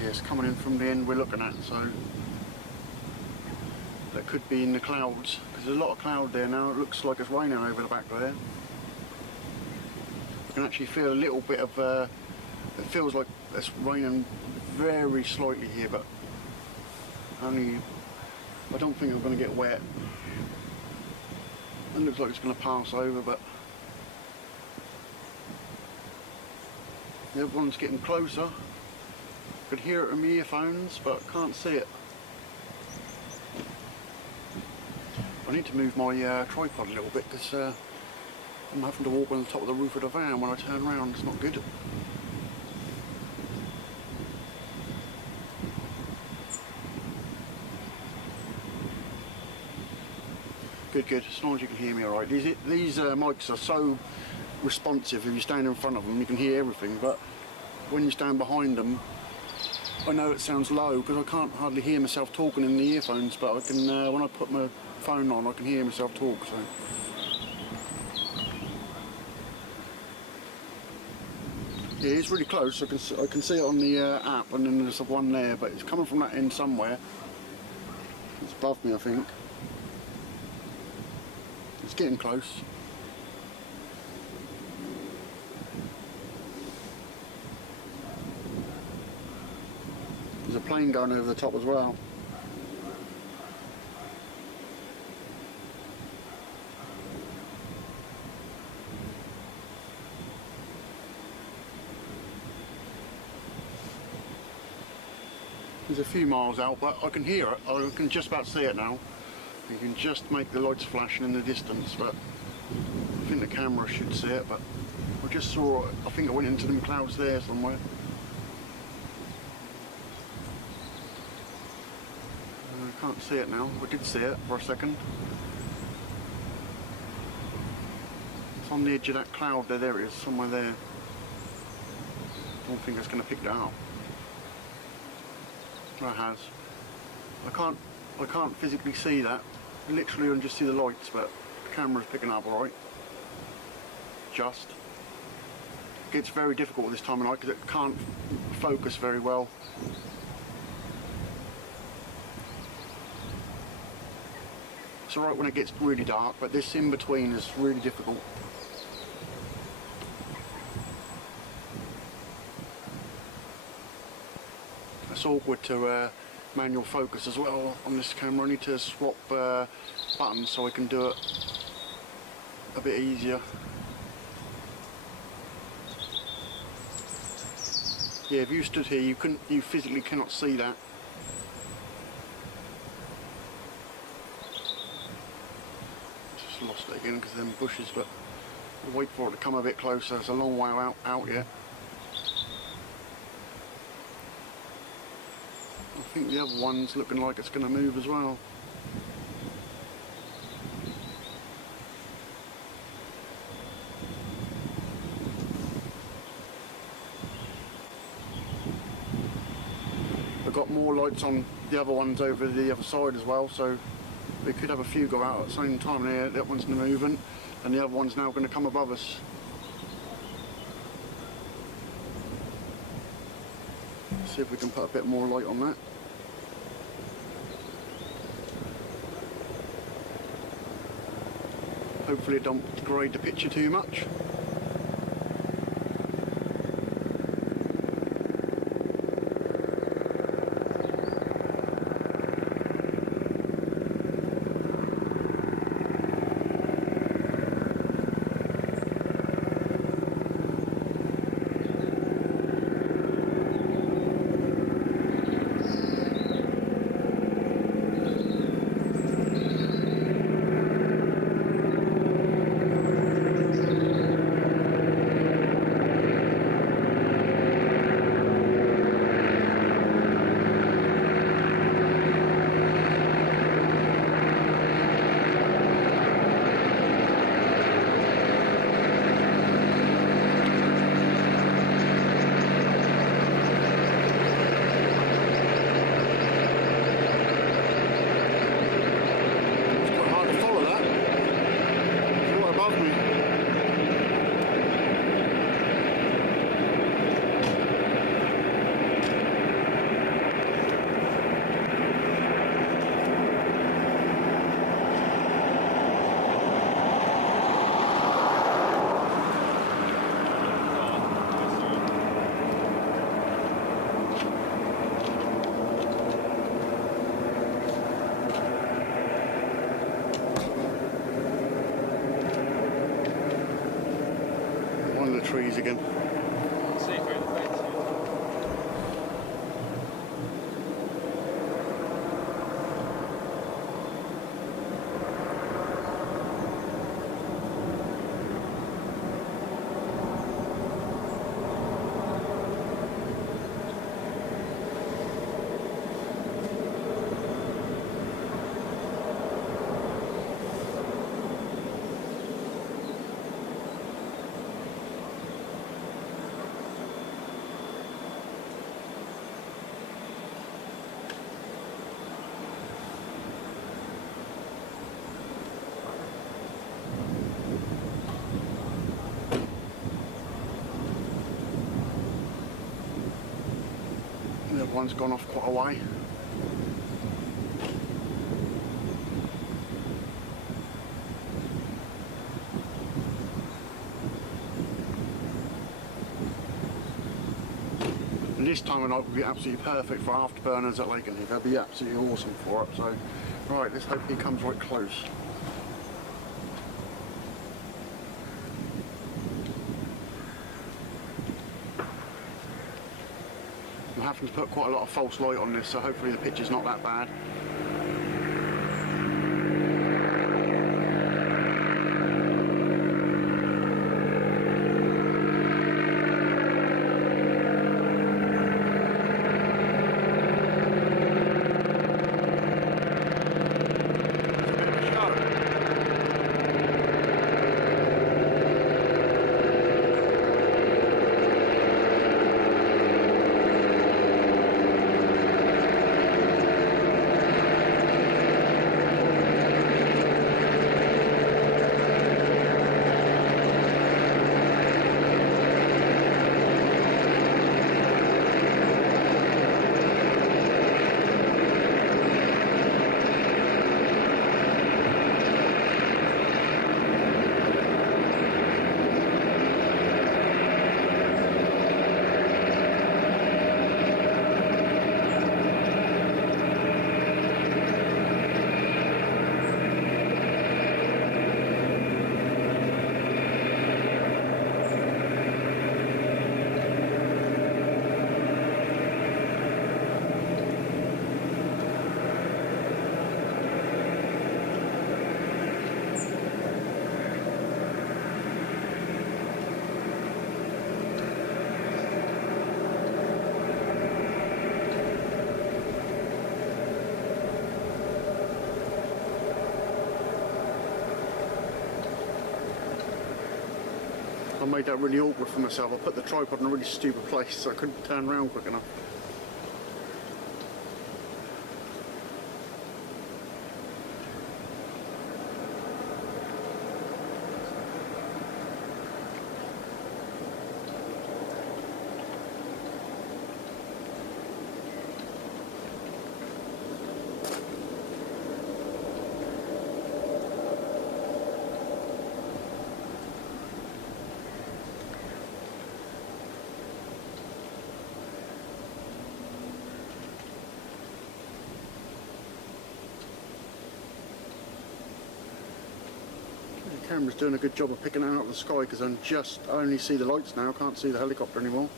Yeah, it's coming in from the end we're looking at, so that could be in the clouds, because there's a lot of cloud there now. It looks like it's raining over the back there. I can actually feel a little bit of it feels like it's raining very slightly here, but only, I don't think I'm going to get wet. It looks like it's going to pass over, but the other one's getting closer. I could hear it in my earphones, but I can't see it. I need to move my tripod a little bit, because I'm having to walk on the top of the roof of the van when I turn around. It's not good. Good, good. As long as you can hear me alright. These mics are so responsive. If you stand in front of them, you can hear everything. But when you stand behind them, I know it sounds low because I can't hardly hear myself talking in the earphones. But I can, when I put my phone on, I can hear myself talk. So. Yeah, it's really close. I can see it on the app, and then there's one there. But it's coming from that end somewhere. It's above me, I think. It's getting close. There's a plane going over the top as well. There's a few miles out, but I can hear it. I can just about see it now. You can just make the lights flashing in the distance, but I think the camera should see it, but I just saw it. I think it went into them clouds there somewhere. I can't see it now. I did see it for a second. It's on the edge of that cloud there. There it is, somewhere there. I don't think it's going to pick that up. It has. I can't physically see that. Literally, I can just see the lights, but the camera's picking up alright. Just. It gets very difficult this time of night because it can't focus very well. It's alright when it gets really dark, but this in between is really difficult. It's awkward to manual focus as well on this camera. I need to swap buttons so I can do it a bit easier. Yeah, if you stood here, you physically cannot see that. Just lost it again because of them bushes, but I'll wait for it to come a bit closer. It's a long way out yet. I think the other one's looking like it's going to move as well. I've got more lights on the other ones over the other side as well, so we could have a few go out at the same time. There, that one's moving, and the other one's now going to come above us. See if we can put a bit more light on that. Hopefully it don't degrade the picture too much. trees again. See through the fence. The other one's gone off quite a way. And this time of night would be absolutely perfect for afterburners at Lake Leave. That'd be absolutely awesome for it. So, right, let's hope he comes right close. I'm having to put quite a lot of false light on this, so hopefully the picture's not that bad. I made that really awkward for myself. I put the tripod in a really stupid place so I couldn't turn around quick enough. The camera's doing a good job of picking out of the sky because I only see the lights now, I can't see the helicopter anymore.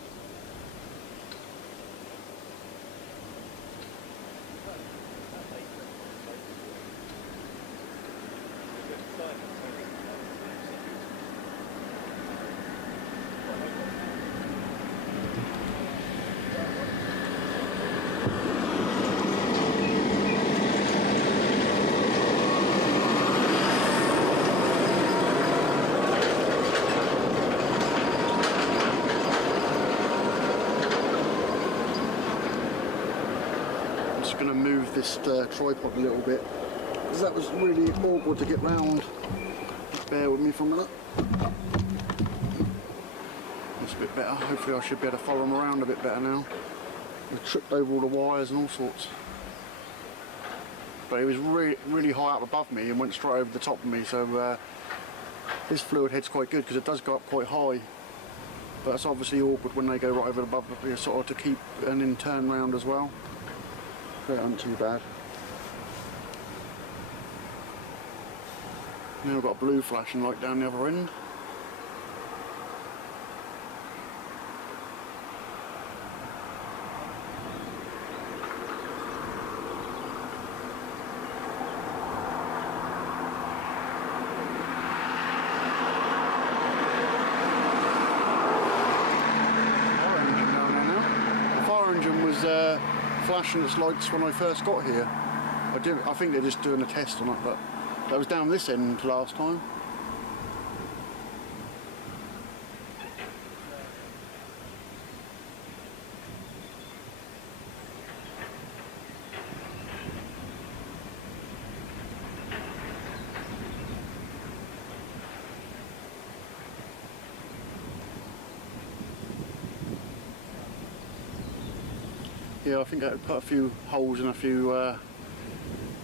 Going to move this tripod a little bit because that was really awkward to get round. Just bear with me for a minute. That's a bit better. Hopefully I should be able to follow them around a bit better now. I tripped over all the wires and all sorts. But it was really high up above me and went straight over the top of me, so this fluid head's quite good because it does go up quite high. But it's obviously awkward when they go right over above the sort of to keep and then turn round as well. That isn't too bad. Now I've got a blue flashing light down the other end. flashing its lights when I first got here. I think they're just doing a test on it, but that was down this end last time. Yeah, I think I put a few holes in a few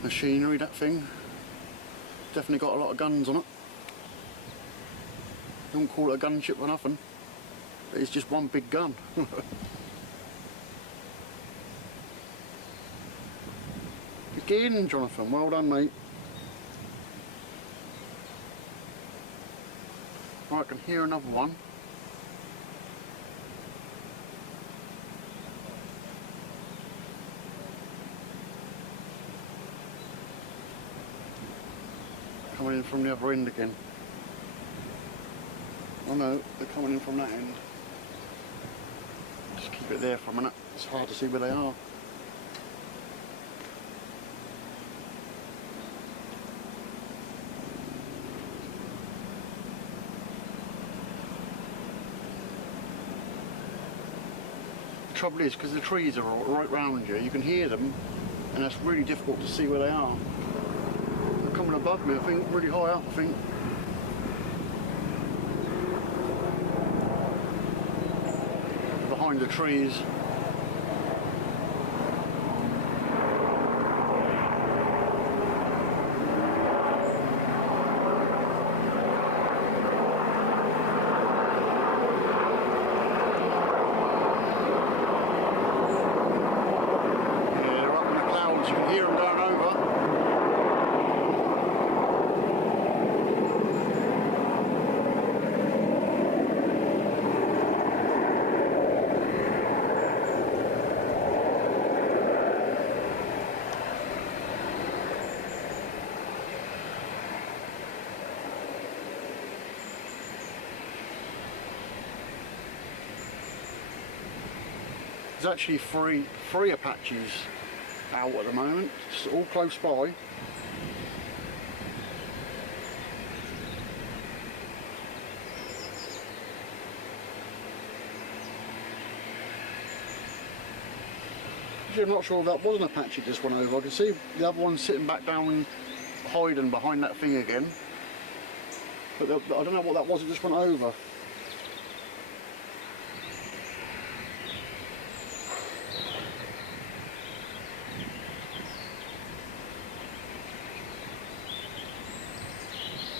machinery, that thing. Definitely got a lot of guns on it. Don't call it a gunship or nothing. It's just one big gun. Again, Jonathan, well done, mate. Right, I can hear another one. Coming in from the other end again. Oh no, they're coming in from that end. Just keep it there for a minute. It's hard to see where they are. The trouble is, because the trees are right round you, you can hear them, and it's really difficult to see where they are. Coming above me, I think, really high up, I think. Behind the trees. Yeah, they're up in the clouds, you can hear them going over. There's actually three Apaches out at the moment, it's all close by. I'm not sure if that was an Apache just went over. I can see the other one sitting back down, hiding behind that thing again. But I don't know what that was, it just went over.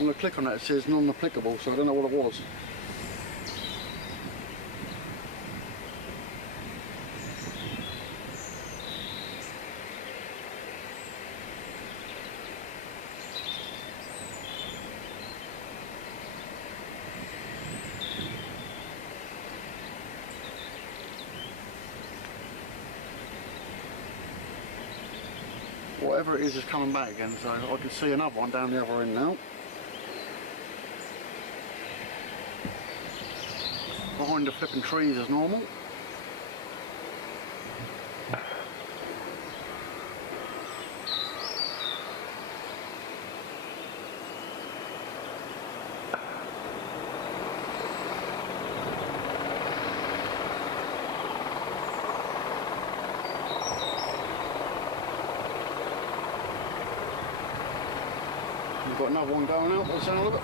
I'm going to click on that, it says non-applicable, so I don't know what it was. Whatever it is coming back again, so I can see another one down the other end now. Behind the flipping trees as normal. We've got another one going out by the sound of it.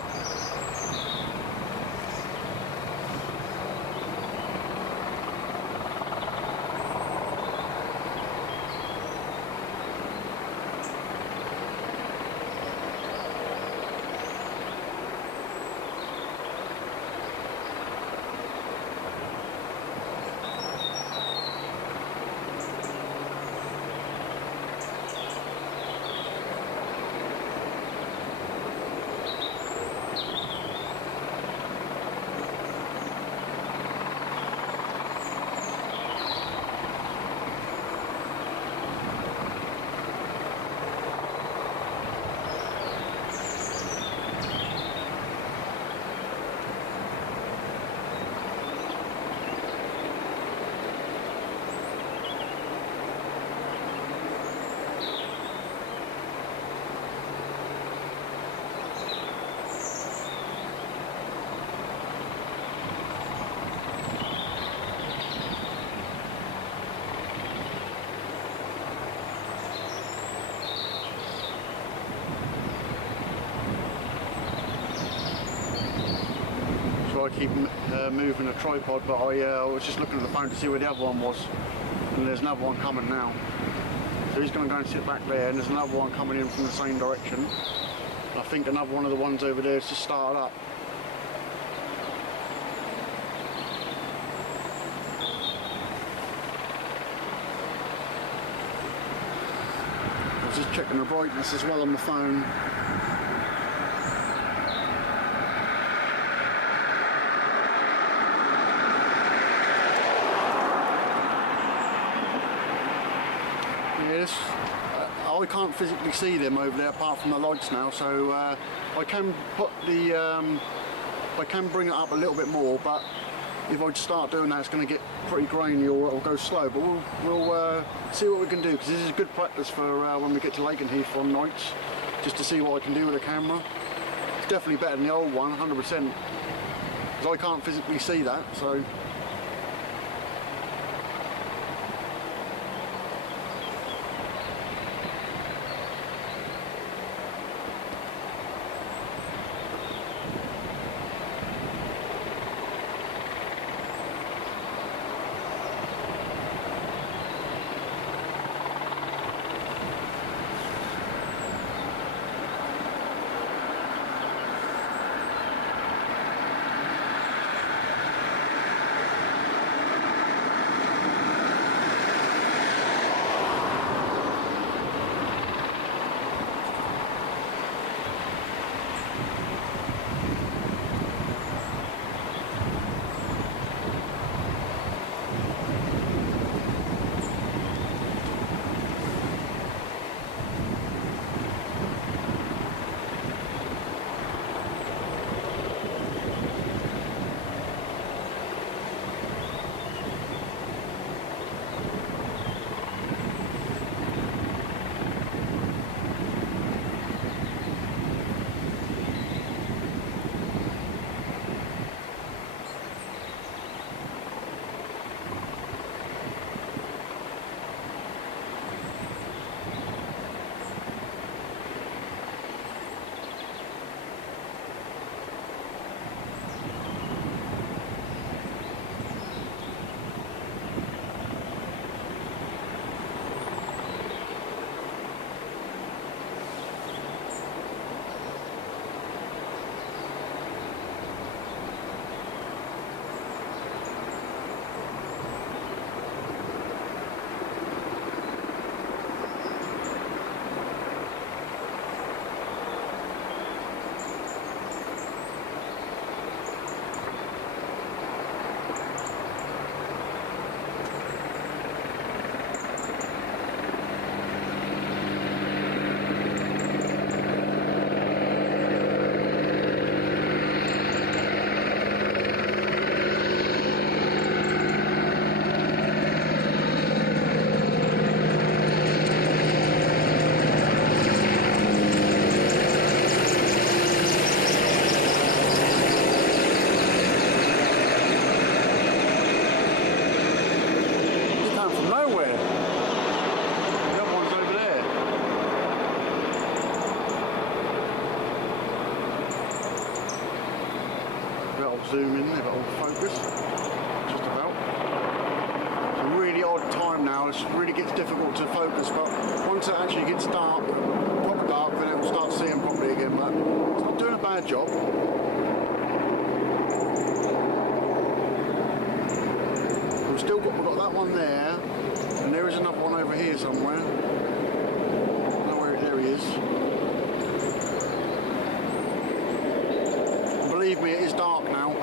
keep moving the tripod, but I was just looking at the phone to see where the other one was, and there's another one coming now. So he's going to go and sit back there, and there's another one coming in from the same direction. I think another one of the ones over there is just started up. I was just checking the brightness as well on the phone. Yes, I can't physically see them over there apart from the lights now, so I can put the I can bring it up a little bit more, but if I start doing that it's going to get pretty grainy or it'll go slow, but we'll see what we can do, because this is good practice for when we get to Lakenheath on nights, just to see what I can do with the camera. It's definitely better than the old one, 100%, because I can't physically see that, so zoom in, if it'll focus, just about. It's a really odd time now, it really gets difficult to focus, but once it actually gets dark, proper dark, then it will start seeing properly again, but it's not doing a bad job. We've got that one there, and there is another one over here somewhere. There he is. Believe me, it is dark now.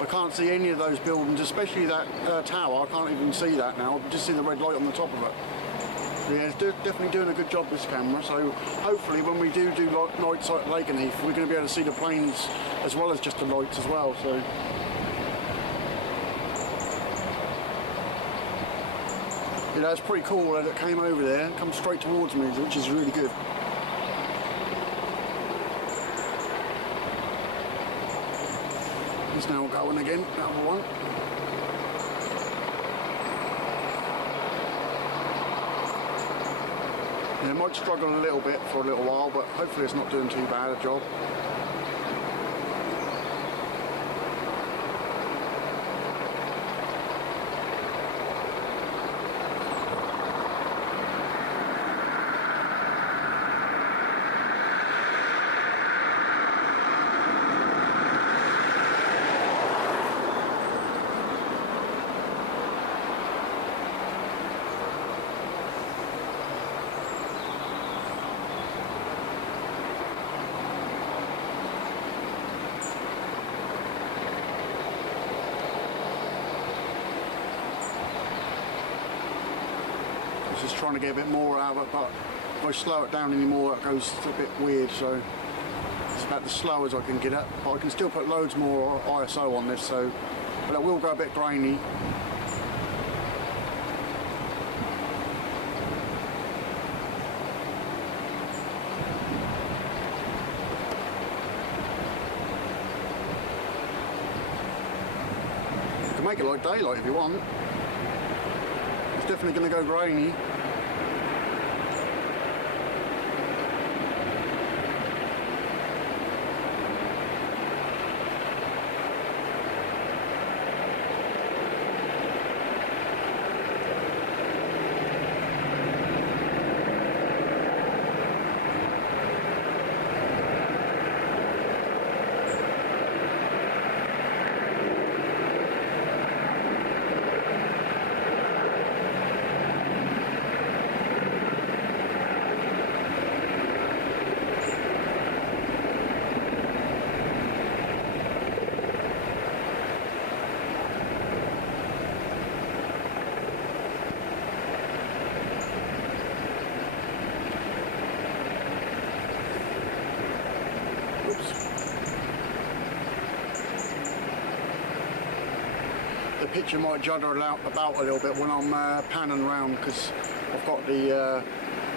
I can't see any of those buildings, especially that tower. I can't even see that now. I just see the red light on the top of it. Yeah, it's definitely doing a good job, this camera, so hopefully when we do nights at Lakenheath, we're going to be able to see the planes as well as just the lights as well. So yeah, that's pretty cool that it came over there and come straight towards me, which is really good. It's now going again, another one. Yeah, it might struggle a little bit for a little while, but hopefully it's not doing too bad a job. just trying to get a bit more out of it, but if I slow it down anymore it goes a bit weird, so it's about as slow as I can get it. But I can still put loads more ISO on this, so but it will go a bit grainy. You can make it like daylight if you want. It's definitely going to go grainy. The picture might judder about a little bit when I'm panning around, because I've got the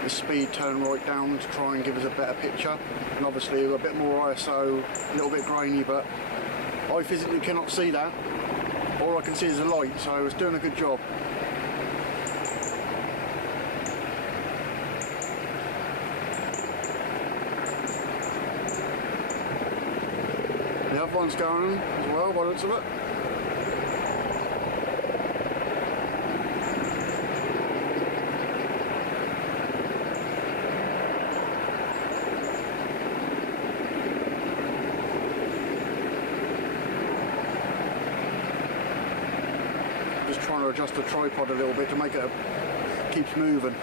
speed turned right down to try and give us a better picture, and obviously a bit more ISO, a little bit grainy, but I physically cannot see that. All I can see is the light, so it's doing a good job. The other one's going as well by the looks of it. Trying to adjust the tripod a little bit to make it keeps moving.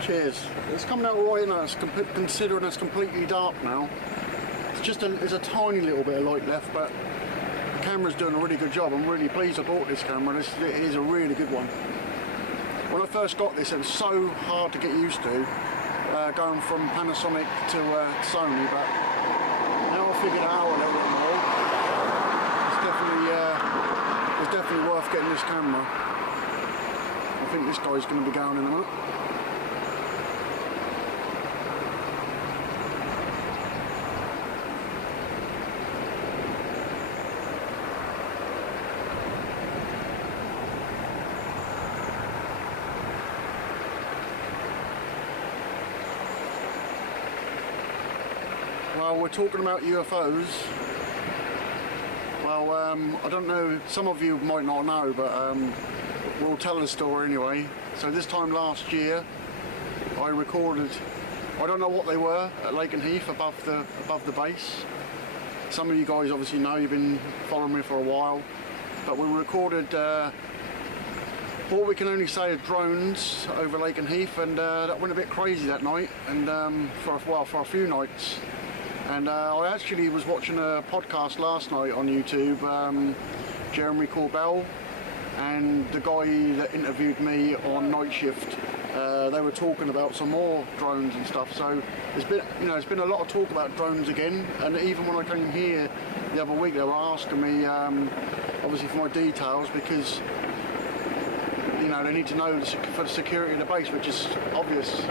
Cheers. It's coming out right now, considering it's completely dark now. There's a tiny little bit of light left, but the camera's doing a really good job. I'm really pleased I bought this camera. It is a really good one. When I first got this, it was so hard to get used to, going from Panasonic to Sony, but now I've figured it out a little bit more. It's definitely worth getting this camera. I think this guy's going to be going in a minute. Well, we're talking about UFOs. Well, I don't know, some of you might not know, but we'll tell the story anyway. So this time last year, I recorded, I don't know what they were, at Lakenheath above the base. Some of you guys obviously know, you've been following me for a while, but we recorded what we can only say are drones over Lakenheath, and that went a bit crazy that night, and for a few nights. And I actually was watching a podcast last night on YouTube, Jeremy Corbell and the guy that interviewed me on Night Shift. They were talking about some more drones and stuff. So there's been a lot of talk about drones again. And even when I came here the other week, they were asking me, obviously for my details, because they need to know for the security of the base, which is obvious.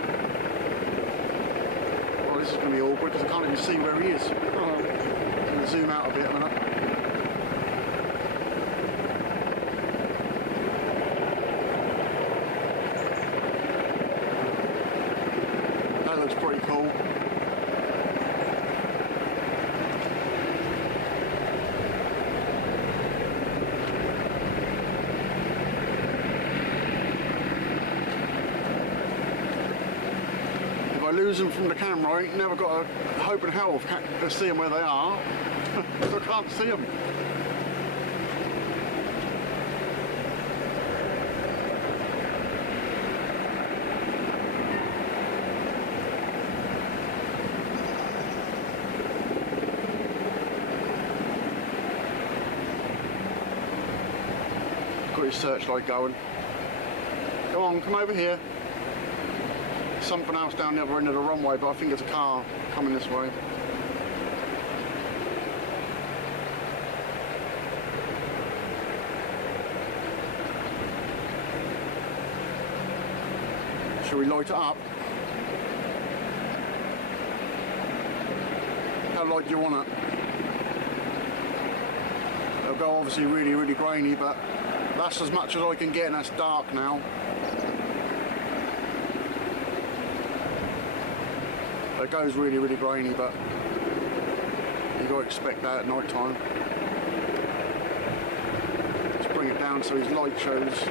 This is going to be awkward because I can't even see where he is. I'm going to zoom out a bit a minute. That looks pretty cool. lose them from the camera, I ain't never got a hope in hell of seeing where they are. Because I can't see them. Got his searchlight going. Come on, come over here. Something else down the other end of the runway, but I think it's a car coming this way. Shall we light it up? How light do you want it? It'll go obviously really, really grainy, but that's as much as I can get, and that's dark now. It goes really, really grainy, but you've got to expect that at night time. Let's bring it down so his light shows.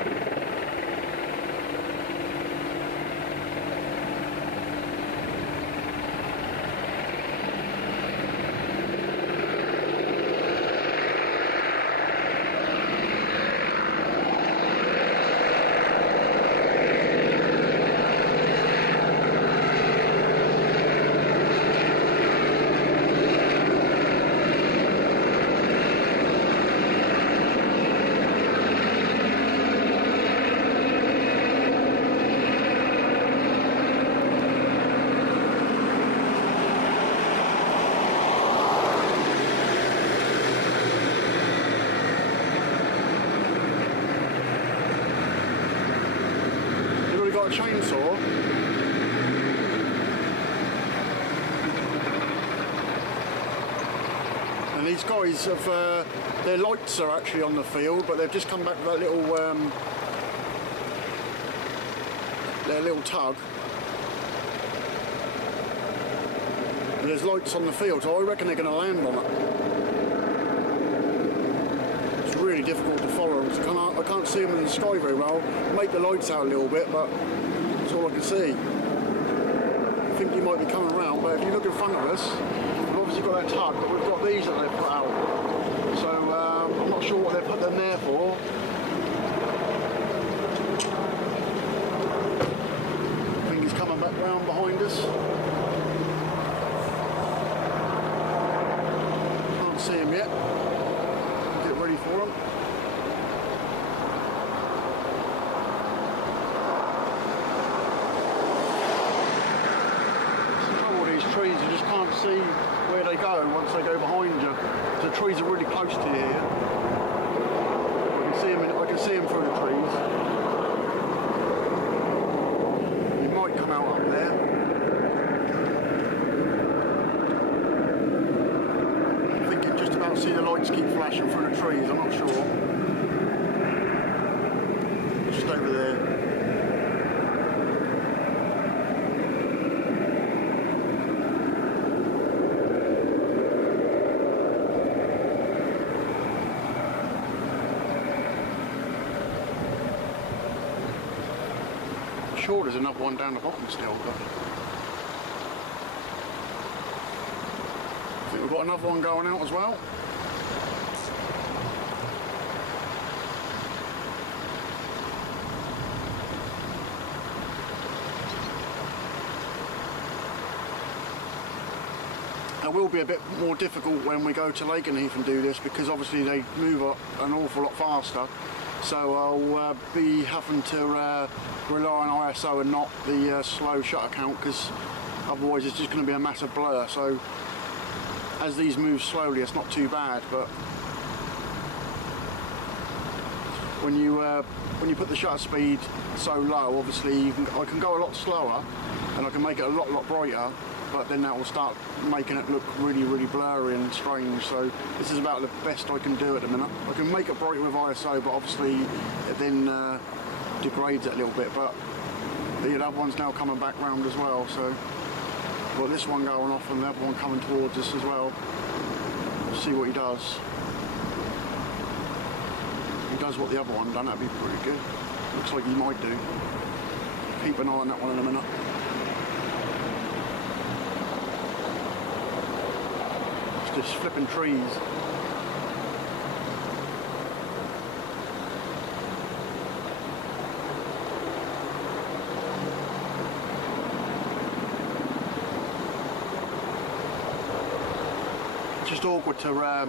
Got a chainsaw. And these guys have their lights are actually on the field, but they've just come back with that little their little tug. And there's lights on the field, so I reckon they're going to land on it. Really difficult to follow them because I can't see them in the sky very well. Make the lights out a little bit, but that's all I can see. I think you might be coming around, but if you look in front of us, we've obviously got that tug, but we've got these that they've put out. So I'm not sure what they've put them there for. I think he's coming back round behind us. Can't see him yet. Ready for them. The trouble with these trees, you just can't see where they go once they go behind you. The trees are really close to you here. I can see them through the trees. You might come out up there. See the lights keep flashing through the trees, I'm not sure. Just over there. I'm sure there's another one down the bottom still, but I think we've got another one going out as well. It will be a bit more difficult when we go to Lakenheath and do this because obviously they move up an awful lot faster. So I'll be having to rely on ISO and not the slow shutter count because otherwise it's just going to be a massive blur. So as these move slowly, it's not too bad, but when you put the shutter speed so low, obviously I can go a lot slower and I can make it a lot brighter. But then that will start making it look really, really blurry and strange. So this is about the best I can do at the minute. I can make it brighter with ISO, but obviously it then degrades it a little bit. But the other one's now coming back round as well. So we've got this one going off and the other one coming towards us as well. We'll see what he does. If he does what the other one done, that'd be pretty good. Looks like he might do. Keep an eye on that one in a minute. just flipping trees. It's just awkward to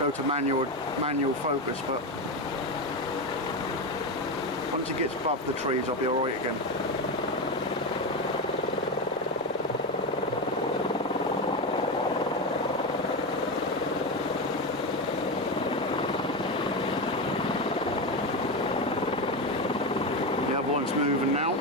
go to manual focus, but once it gets above the trees I'll be alright again. The other one's moving now.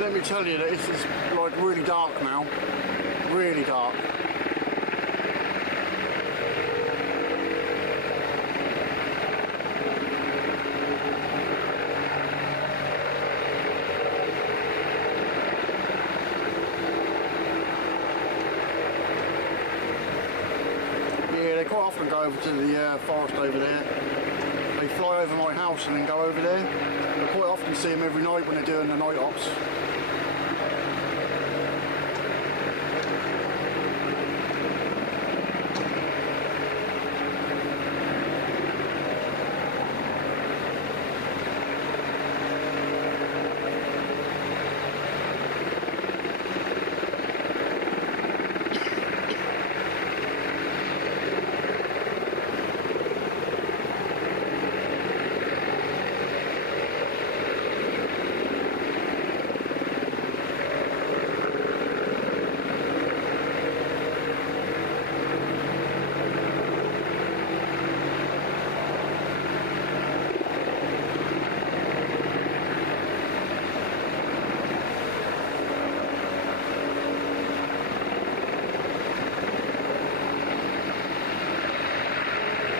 Let me tell you that this is like really dark now, really dark. Yeah, they quite often go over to the forest over there. They fly over my house and then go over there. I quite often see them every night when they're doing the night ops.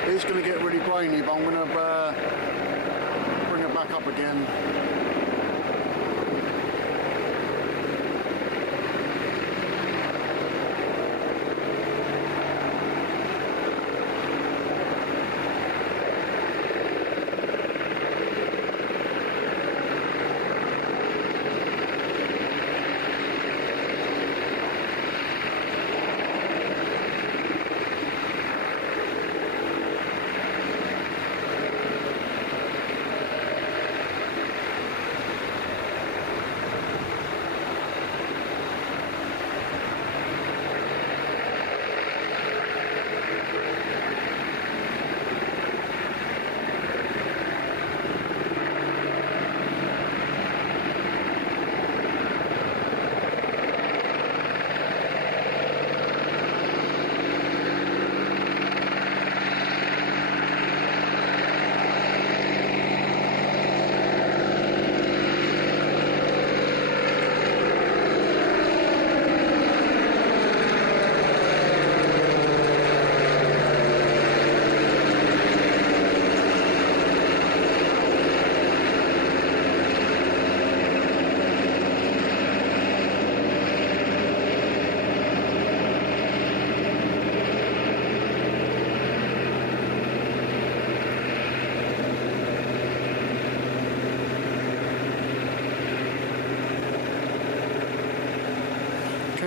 It's going to get really grainy, but I'm going to bring it back up again.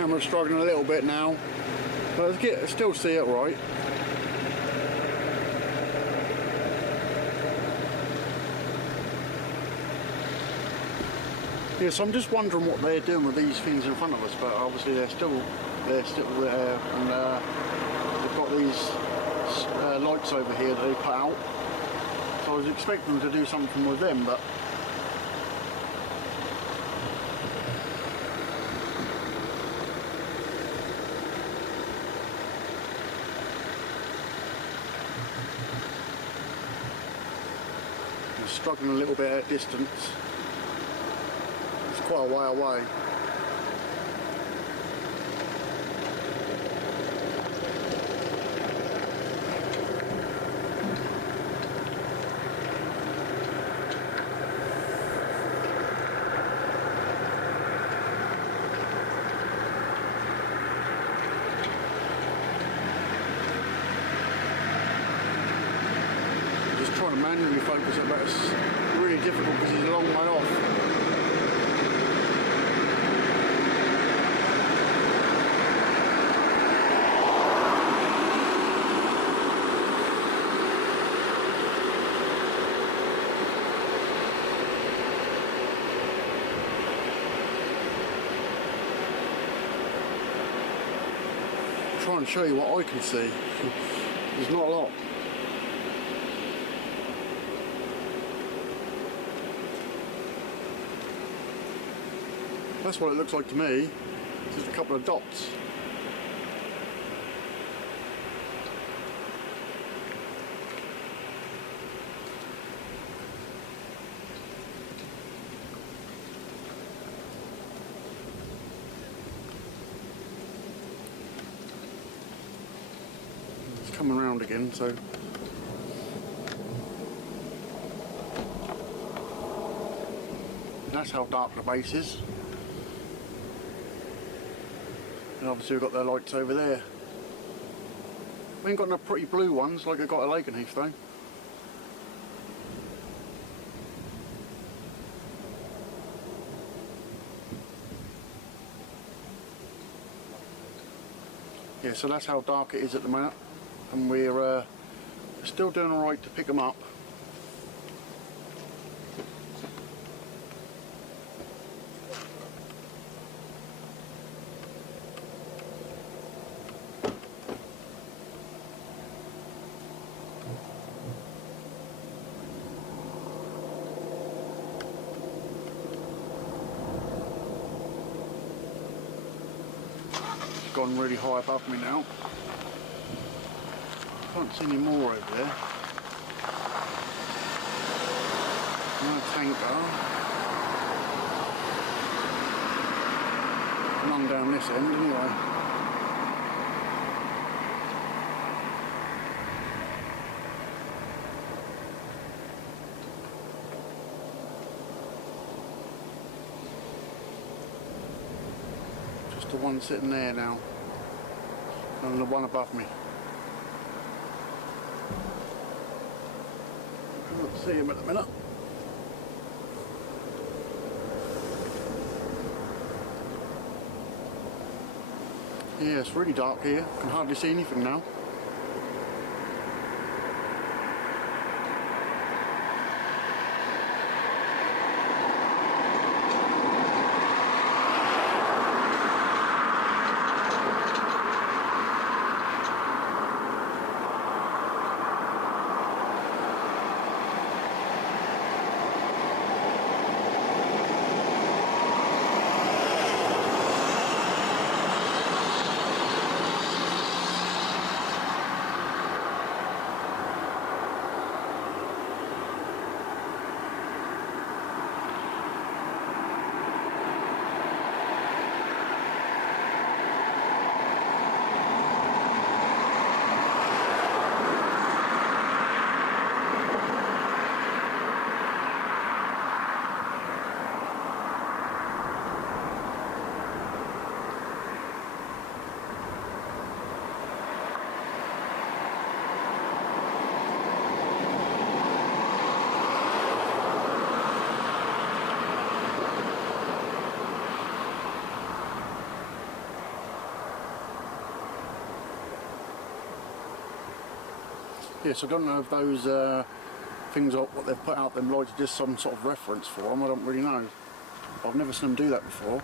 camera's struggling a little bit now, but I still see it right. Yeah, so I'm just wondering what they're doing with these things in front of us, but obviously they're still there, and they've got these lights over here that they put out. So I was expecting them to do something with them, but I'm struggling a little bit at distance. It's quite a way away. Trying to manually focus it, but it's really difficult because he's a long way off. I'm trying to show you what I can see. There's not a lot. That's what it looks like to me. Just a couple of dots. It's coming round again, so that's how dark the base is. And obviously we've got their lights over there. We ain't got no pretty blue ones like I got at Lakenheath though. Yeah, so that's how dark it is at the minute, and we're still doing alright to pick them up. Gone really high above me now. Can't see any more over there. No tanker. None down this end anyway. Just the one sitting there now, and the one above me. I can't see him at the minute. Yeah, it's really dark here. I can hardly see anything now. Yes, I don't know if those things are what they've put out them lights are just some sort of reference for them. I don't really know. I've never seen them do that before.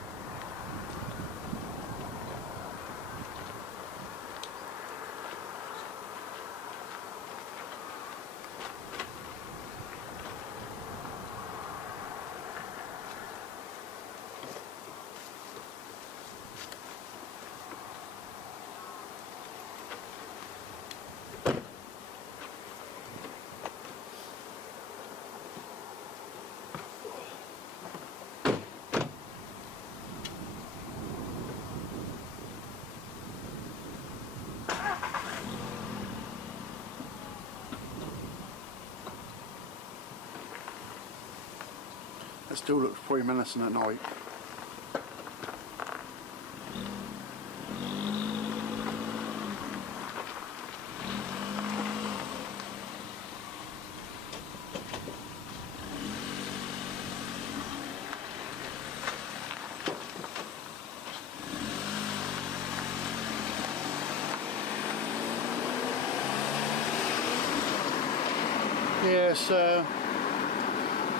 It still looks pretty menacing at night. Yes, as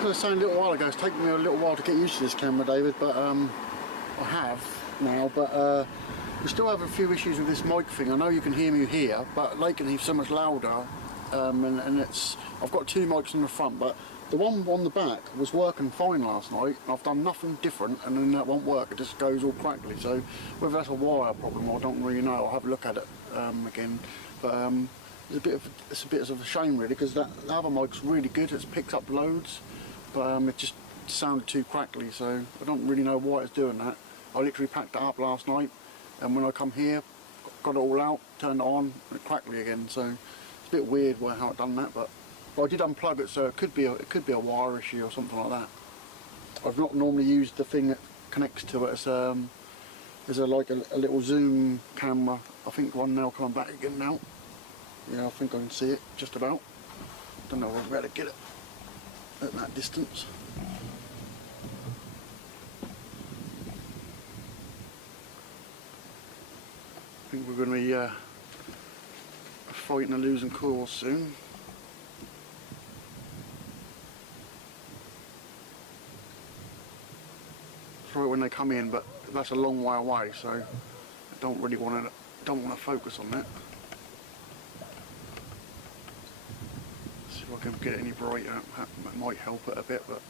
I was saying a little while ago, it's taken me a little while to get used to this camera, David, but I have now, but we still have a few issues with this mic thing. I know you can hear me here, but Lake can hear so much louder, and I've got two mics on the front, but the one on the back was working fine last night. I've done nothing different, and then that won't work. It just goes all crackly. So whether that's a wire problem, I don't really know. I'll have a look at it again. But it's a bit of a shame really, because the other mic's really good. It's picked up loads, but it just sounded too crackly. So I don't really know why it's doing that. I literally packed it up last night, and when I come here, got it all out, turned it on, and it crackly again. So it's a bit weird how it done that, but I did unplug it, so it could be a wire issue or something like that. I've not normally used the thing that connects to it as like a little zoom camera. I think one now coming back again now. Yeah, I think I can see it just about. Don't know where to get it at that distance. I think we're going to be fighting a losing cause soon. Right when they come in, but that's a long way away, so I don't really want to focus on that. See if I can get it any brighter. That might help it a bit, but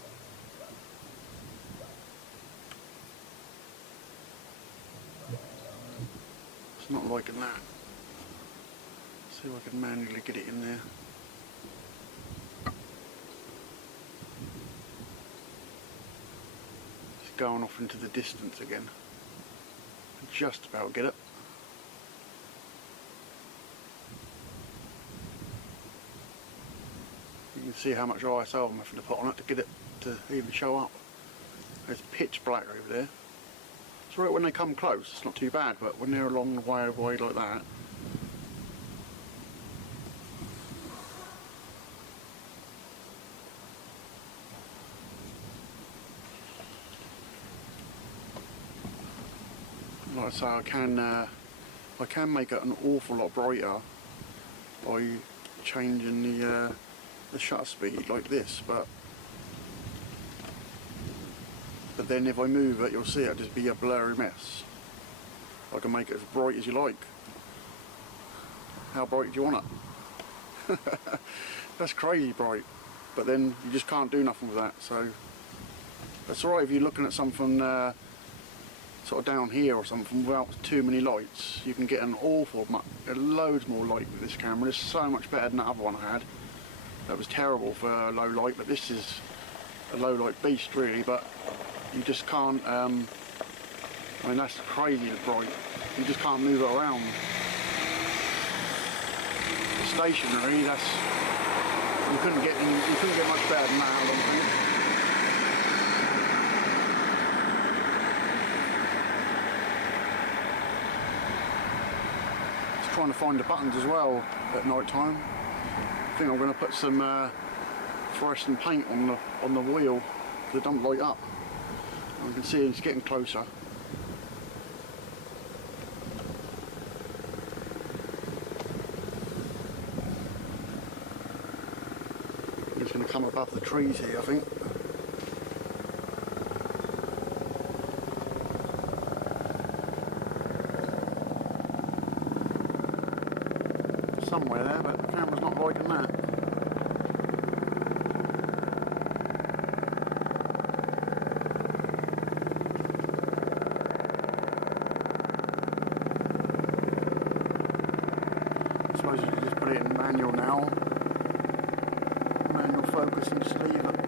it's not liking that. See if I can manually get it in there. Going off into the distance again. Just about get it. You can see how much ISO I'm having to put on it to get it to even show up. It's pitch black over there. It's right when they come close, it's not too bad, but when they're a long way away like that, like I say, I can make it an awful lot brighter by changing the shutter speed like this, but then if I move it, you'll see it'll just be a blurry mess. I can make it as bright as you like. How bright do you want it? That's crazy bright, but then you just can't do nothing with that. So that's alright if you're looking at something sort of down here or something without too many lights. You can get an loads more light with this camera. It's so much better than that other one I had. That was terrible for low light, but this is a low light beast really, but you just can't, I mean that's crazy bright. You just can't move it around. The stationary, you couldn't get much better than that, I don't think. Trying to find the buttons as well at night time. I think I'm going to put some fluorescent paint on the wheel so they don't light up. And you can see it's getting closer. Something's going to come above the trees here, I think. Somewhere there, but the camera's not liking that. I suppose you could just put it in manual now. Manual focus and just leave it.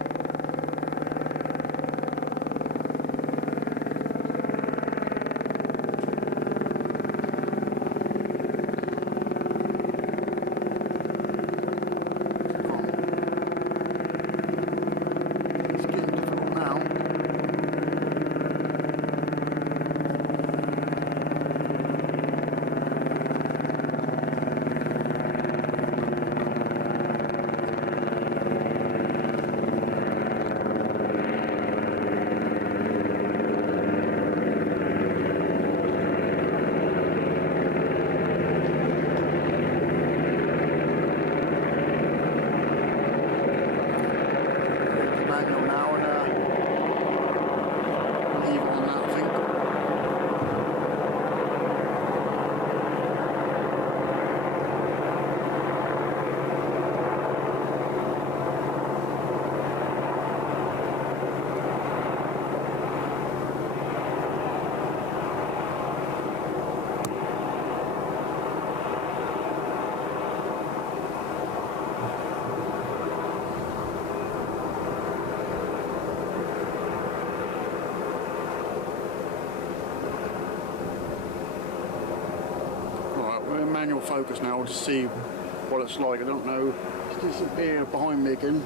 Manual focus now to see what it's like. I don't know. It's disappeared behind me again.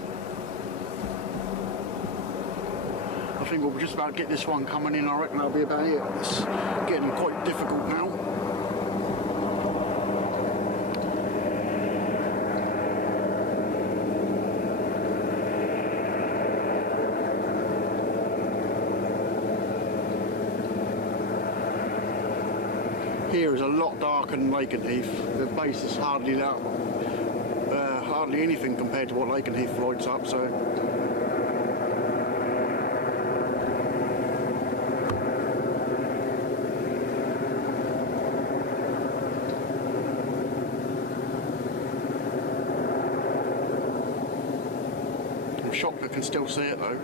I think we'll just about get this one coming in. I reckon that'll be about it. It's getting quite difficult now. Here is a lot darker than Lakenheath. The base is hardly that, hardly anything compared to what Lakenheath lights up. So I'm shocked I can still see it though.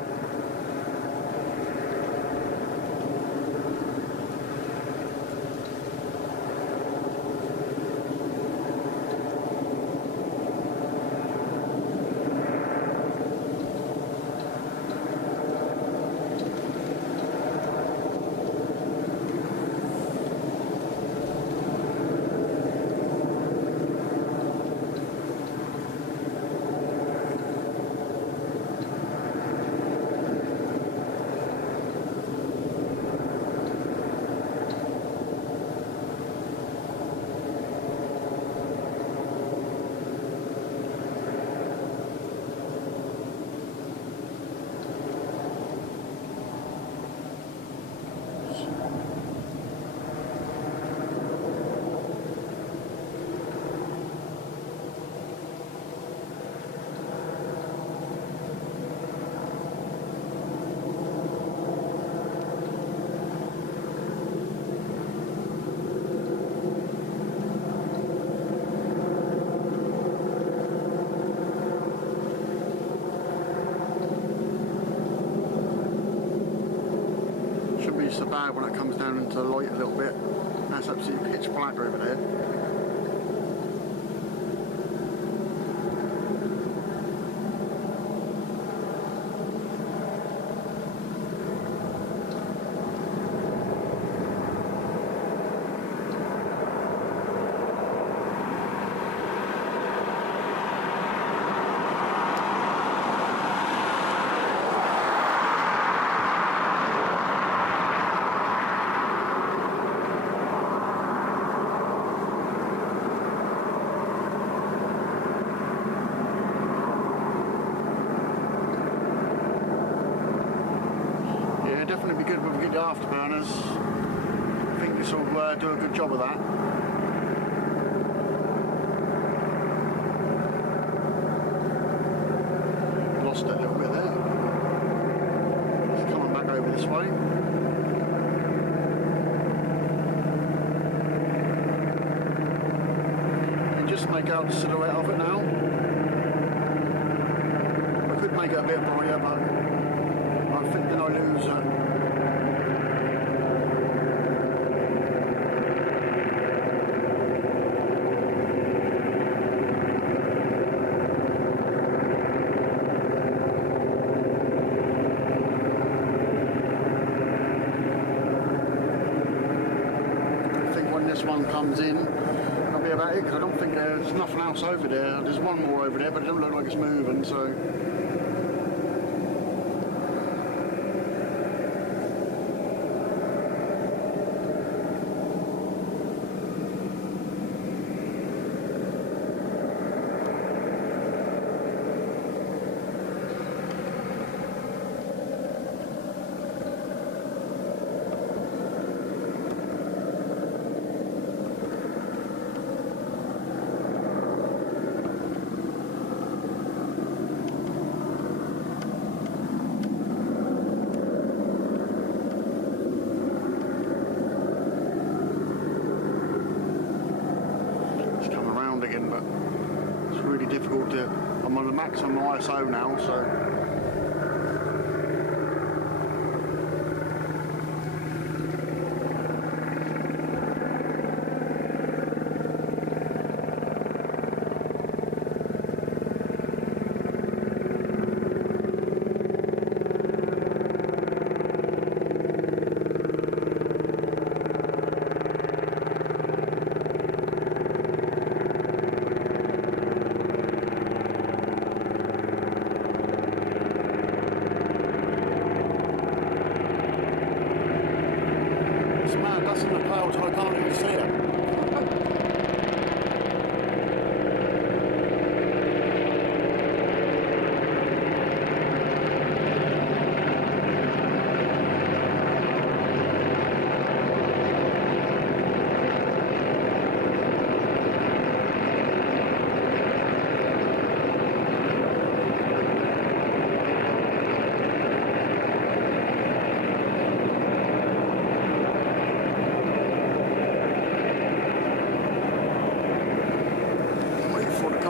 So bad when it comes down into the light a little bit. That's absolutely pitch black over there. Definitely be good when we get the afterburners. I think this will do a good job of that. lost it a little bit there. It's coming back over this way. You just make out the silhouette of it now. I could make it a bit brighter, but I think then I lose it. One comes in, that'll be about it, because I don't think there's nothing else over there. There's one more over there, but it doesn't look like it's moving, so. But it's really difficult to. I'm on the maximum ISO now, so. That's in the clouds, I can't even see it.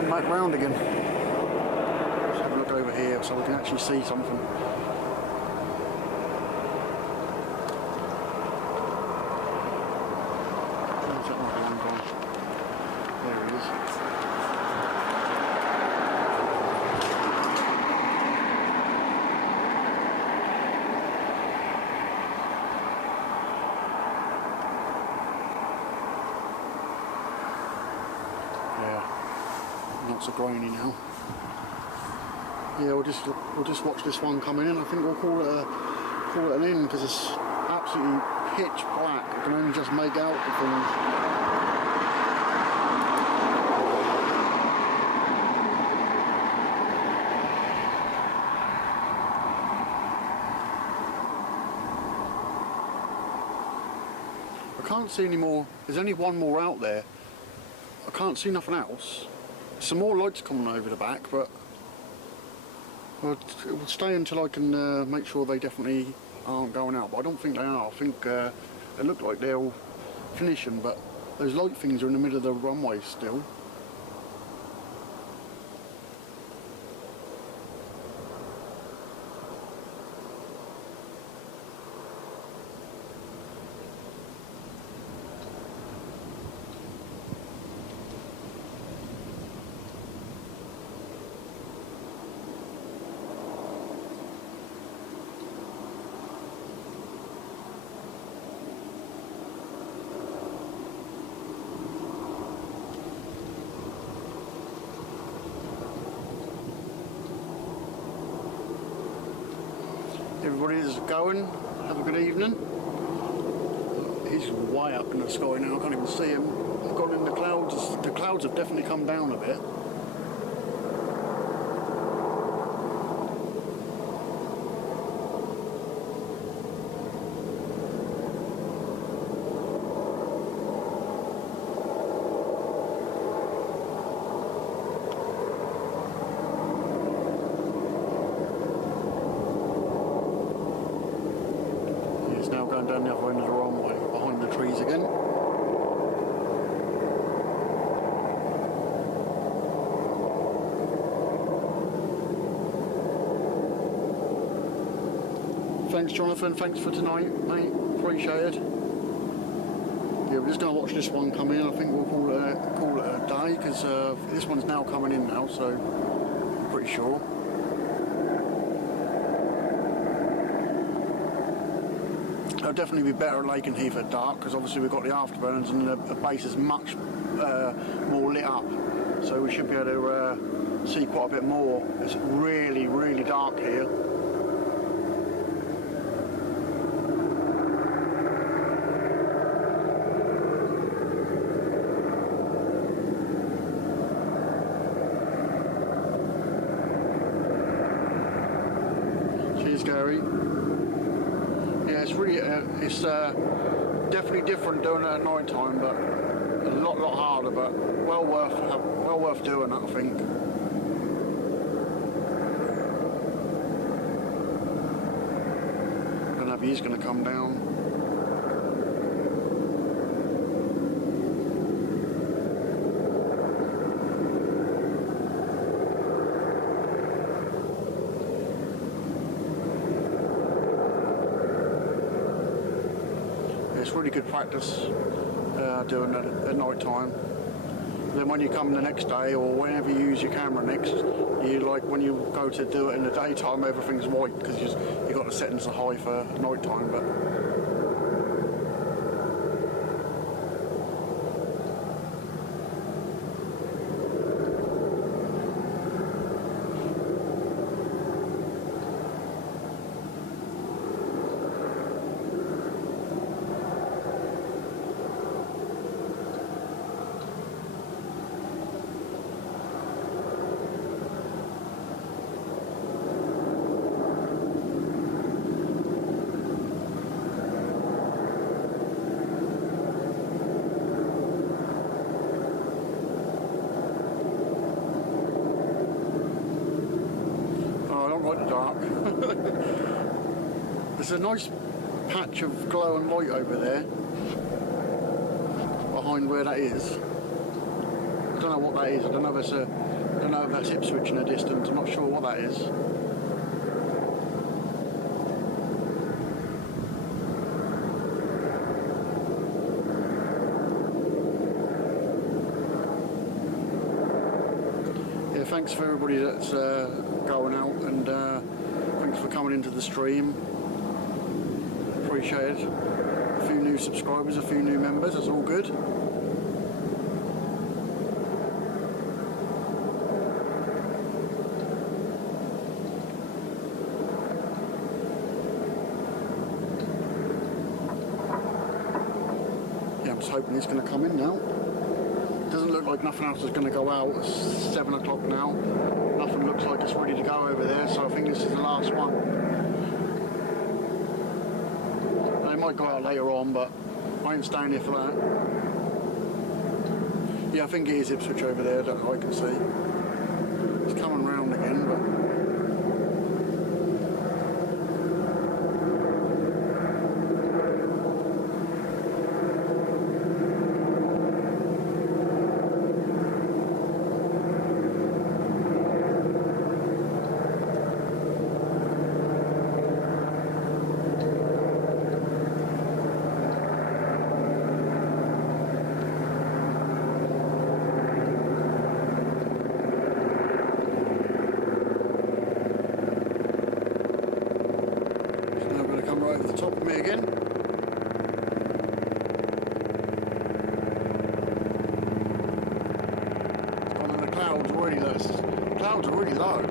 Back round again. Let's have a look over here so we can actually see something. Where's that other one gone? There he is. Not so grainy now. Yeah, we'll just watch this one coming in. I think we'll call it an in, because it's absolutely pitch black. I can only just make out the things. I can't see any more. There's only one more out there. I can't see nothing else. Some more lights coming over the back, but it will stay until I can make sure they definitely aren't going out. But I don't think they are. I think they look like they're all finishing, but those light things are in the middle of the runway still. Everybody is going. Have a good evening. He's way up in the sky now. I can't even see him. I've gone in the clouds. The clouds have definitely come down a bit. going down the other end of the runway, behind the trees again. Thanks Jonathan, thanks for tonight mate, appreciate it. Yeah, we're just going to watch this one come in. I think we'll call it a day, because this one's now coming in now, so I'm pretty sure. It'll definitely be better at Lake and Heath at dark, because obviously we've got the afterburners and the base is much more lit up, so we should be able to see quite a bit more. It's really, really dark here. Gary. Yeah, it's really, it's definitely different doing it at night time, but a lot harder, but well worth doing that, I think. I don't know if he's going to come down. It's really good practice doing it at night time. Then when you come the next day, or whenever you use your camera next, you like when you go to do it in the daytime, everything's white because you got the settings to high for night time. But like the dark. There's a nice patch of glow and light over there behind where that is. I don't know what that is. I don't know if that's Ipswich in the distance. I'm not sure what that is. Yeah, thanks for everybody that's going out, and thanks for coming into the stream. Appreciate it. A few new subscribers, a few new members, that's all good. Yeah, I'm just hoping it's going to come in now. Doesn't look like nothing else is going to go out. It's 7 o'clock now. Nothing looks like it's ready to go over there, so I think this is the last one. They might go out later on, but I ain't staying here for that. Yeah, I think it is Ipswich over there that I can see. It's coming round again, but right over the top of me again. Oh, and the clouds already low. The clouds are really low.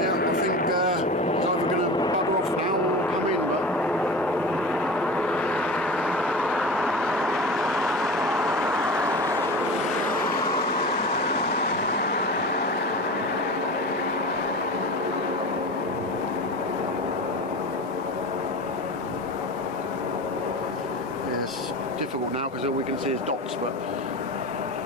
Yeah, I think it's either going to bugger off now or come in, but now because all we can see is dots, but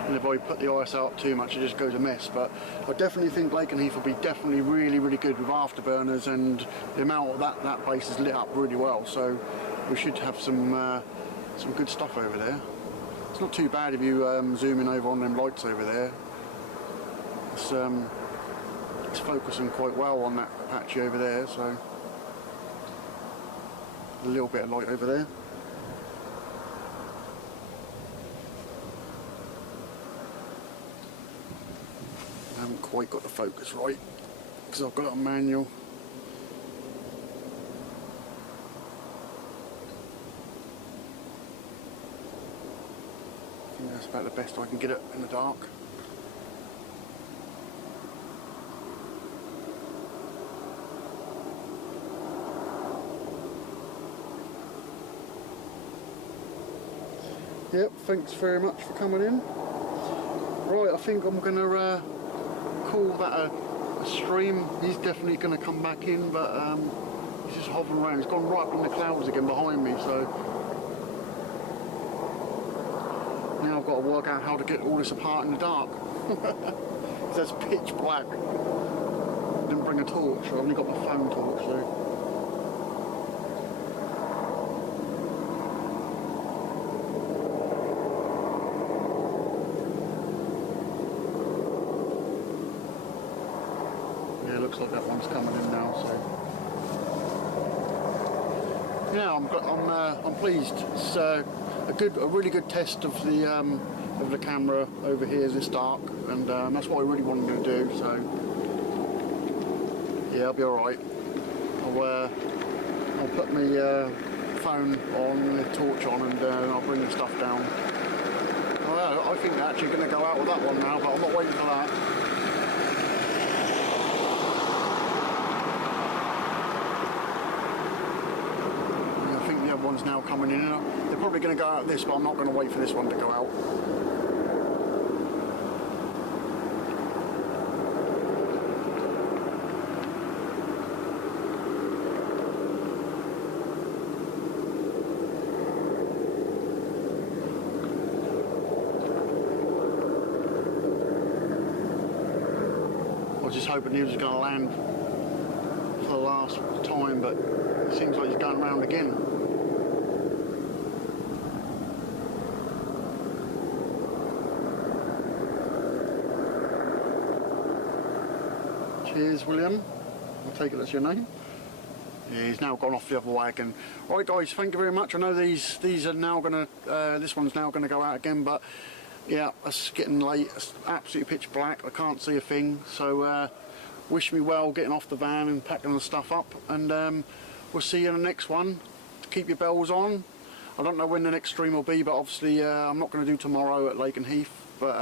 and if I put the ISO up too much it just goes a mess. But I definitely think Lakenheath will be definitely really good with afterburners, and the amount of that base is lit up really well, so we should have some good stuff over there. It's not too bad if you zoom in over on them lights over there. It's focusing quite well on that Apache over there, so a little bit of light over there. I haven't quite got the focus right because I've got it on manual. I think that's about the best I can get it in the dark. Yep, thanks very much for coming in. Right, I think I'm going to call that a stream. He's definitely going to come back in, but he's just hovering around. He's gone right up in the clouds again behind me, so now I've got to work out how to get all this apart in the dark. Because that's pitch black. Didn't bring a torch, I've only got my phone torch, so. Looks like that one's coming in now, so yeah, I'm pleased. It's a really good test of the camera over here this dark, and that's what I really wanted to do. So yeah, I'll be all right. I'll put my phone on, the torch on, and I'll bring the stuff down. I think they're actually going to go out with that one now, but I'm not waiting for that. One's now coming in. They're probably going to go out this, but I'm not going to wait for this one to go out. I was just hoping he was going to land for the last time, but it seems like he's going around again. Cheers, William. I'll take it that's your name. Yeah, he's now gone off the other wagon. Right, guys, thank you very much. I know these are now going to, this one's now going to go out again, but yeah, it's getting late. It's absolutely pitch black. I can't see a thing. So wish me well getting off the van and packing the stuff up, and we'll see you in the next one. Keep your bells on. I don't know when the next stream will be, but obviously I'm not going to do tomorrow at Lakenheath, but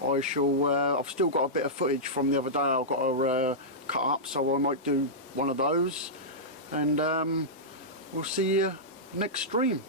I shall. I've still got a bit of footage from the other day I've got to cut up, so I might do one of those, and we'll see you next stream.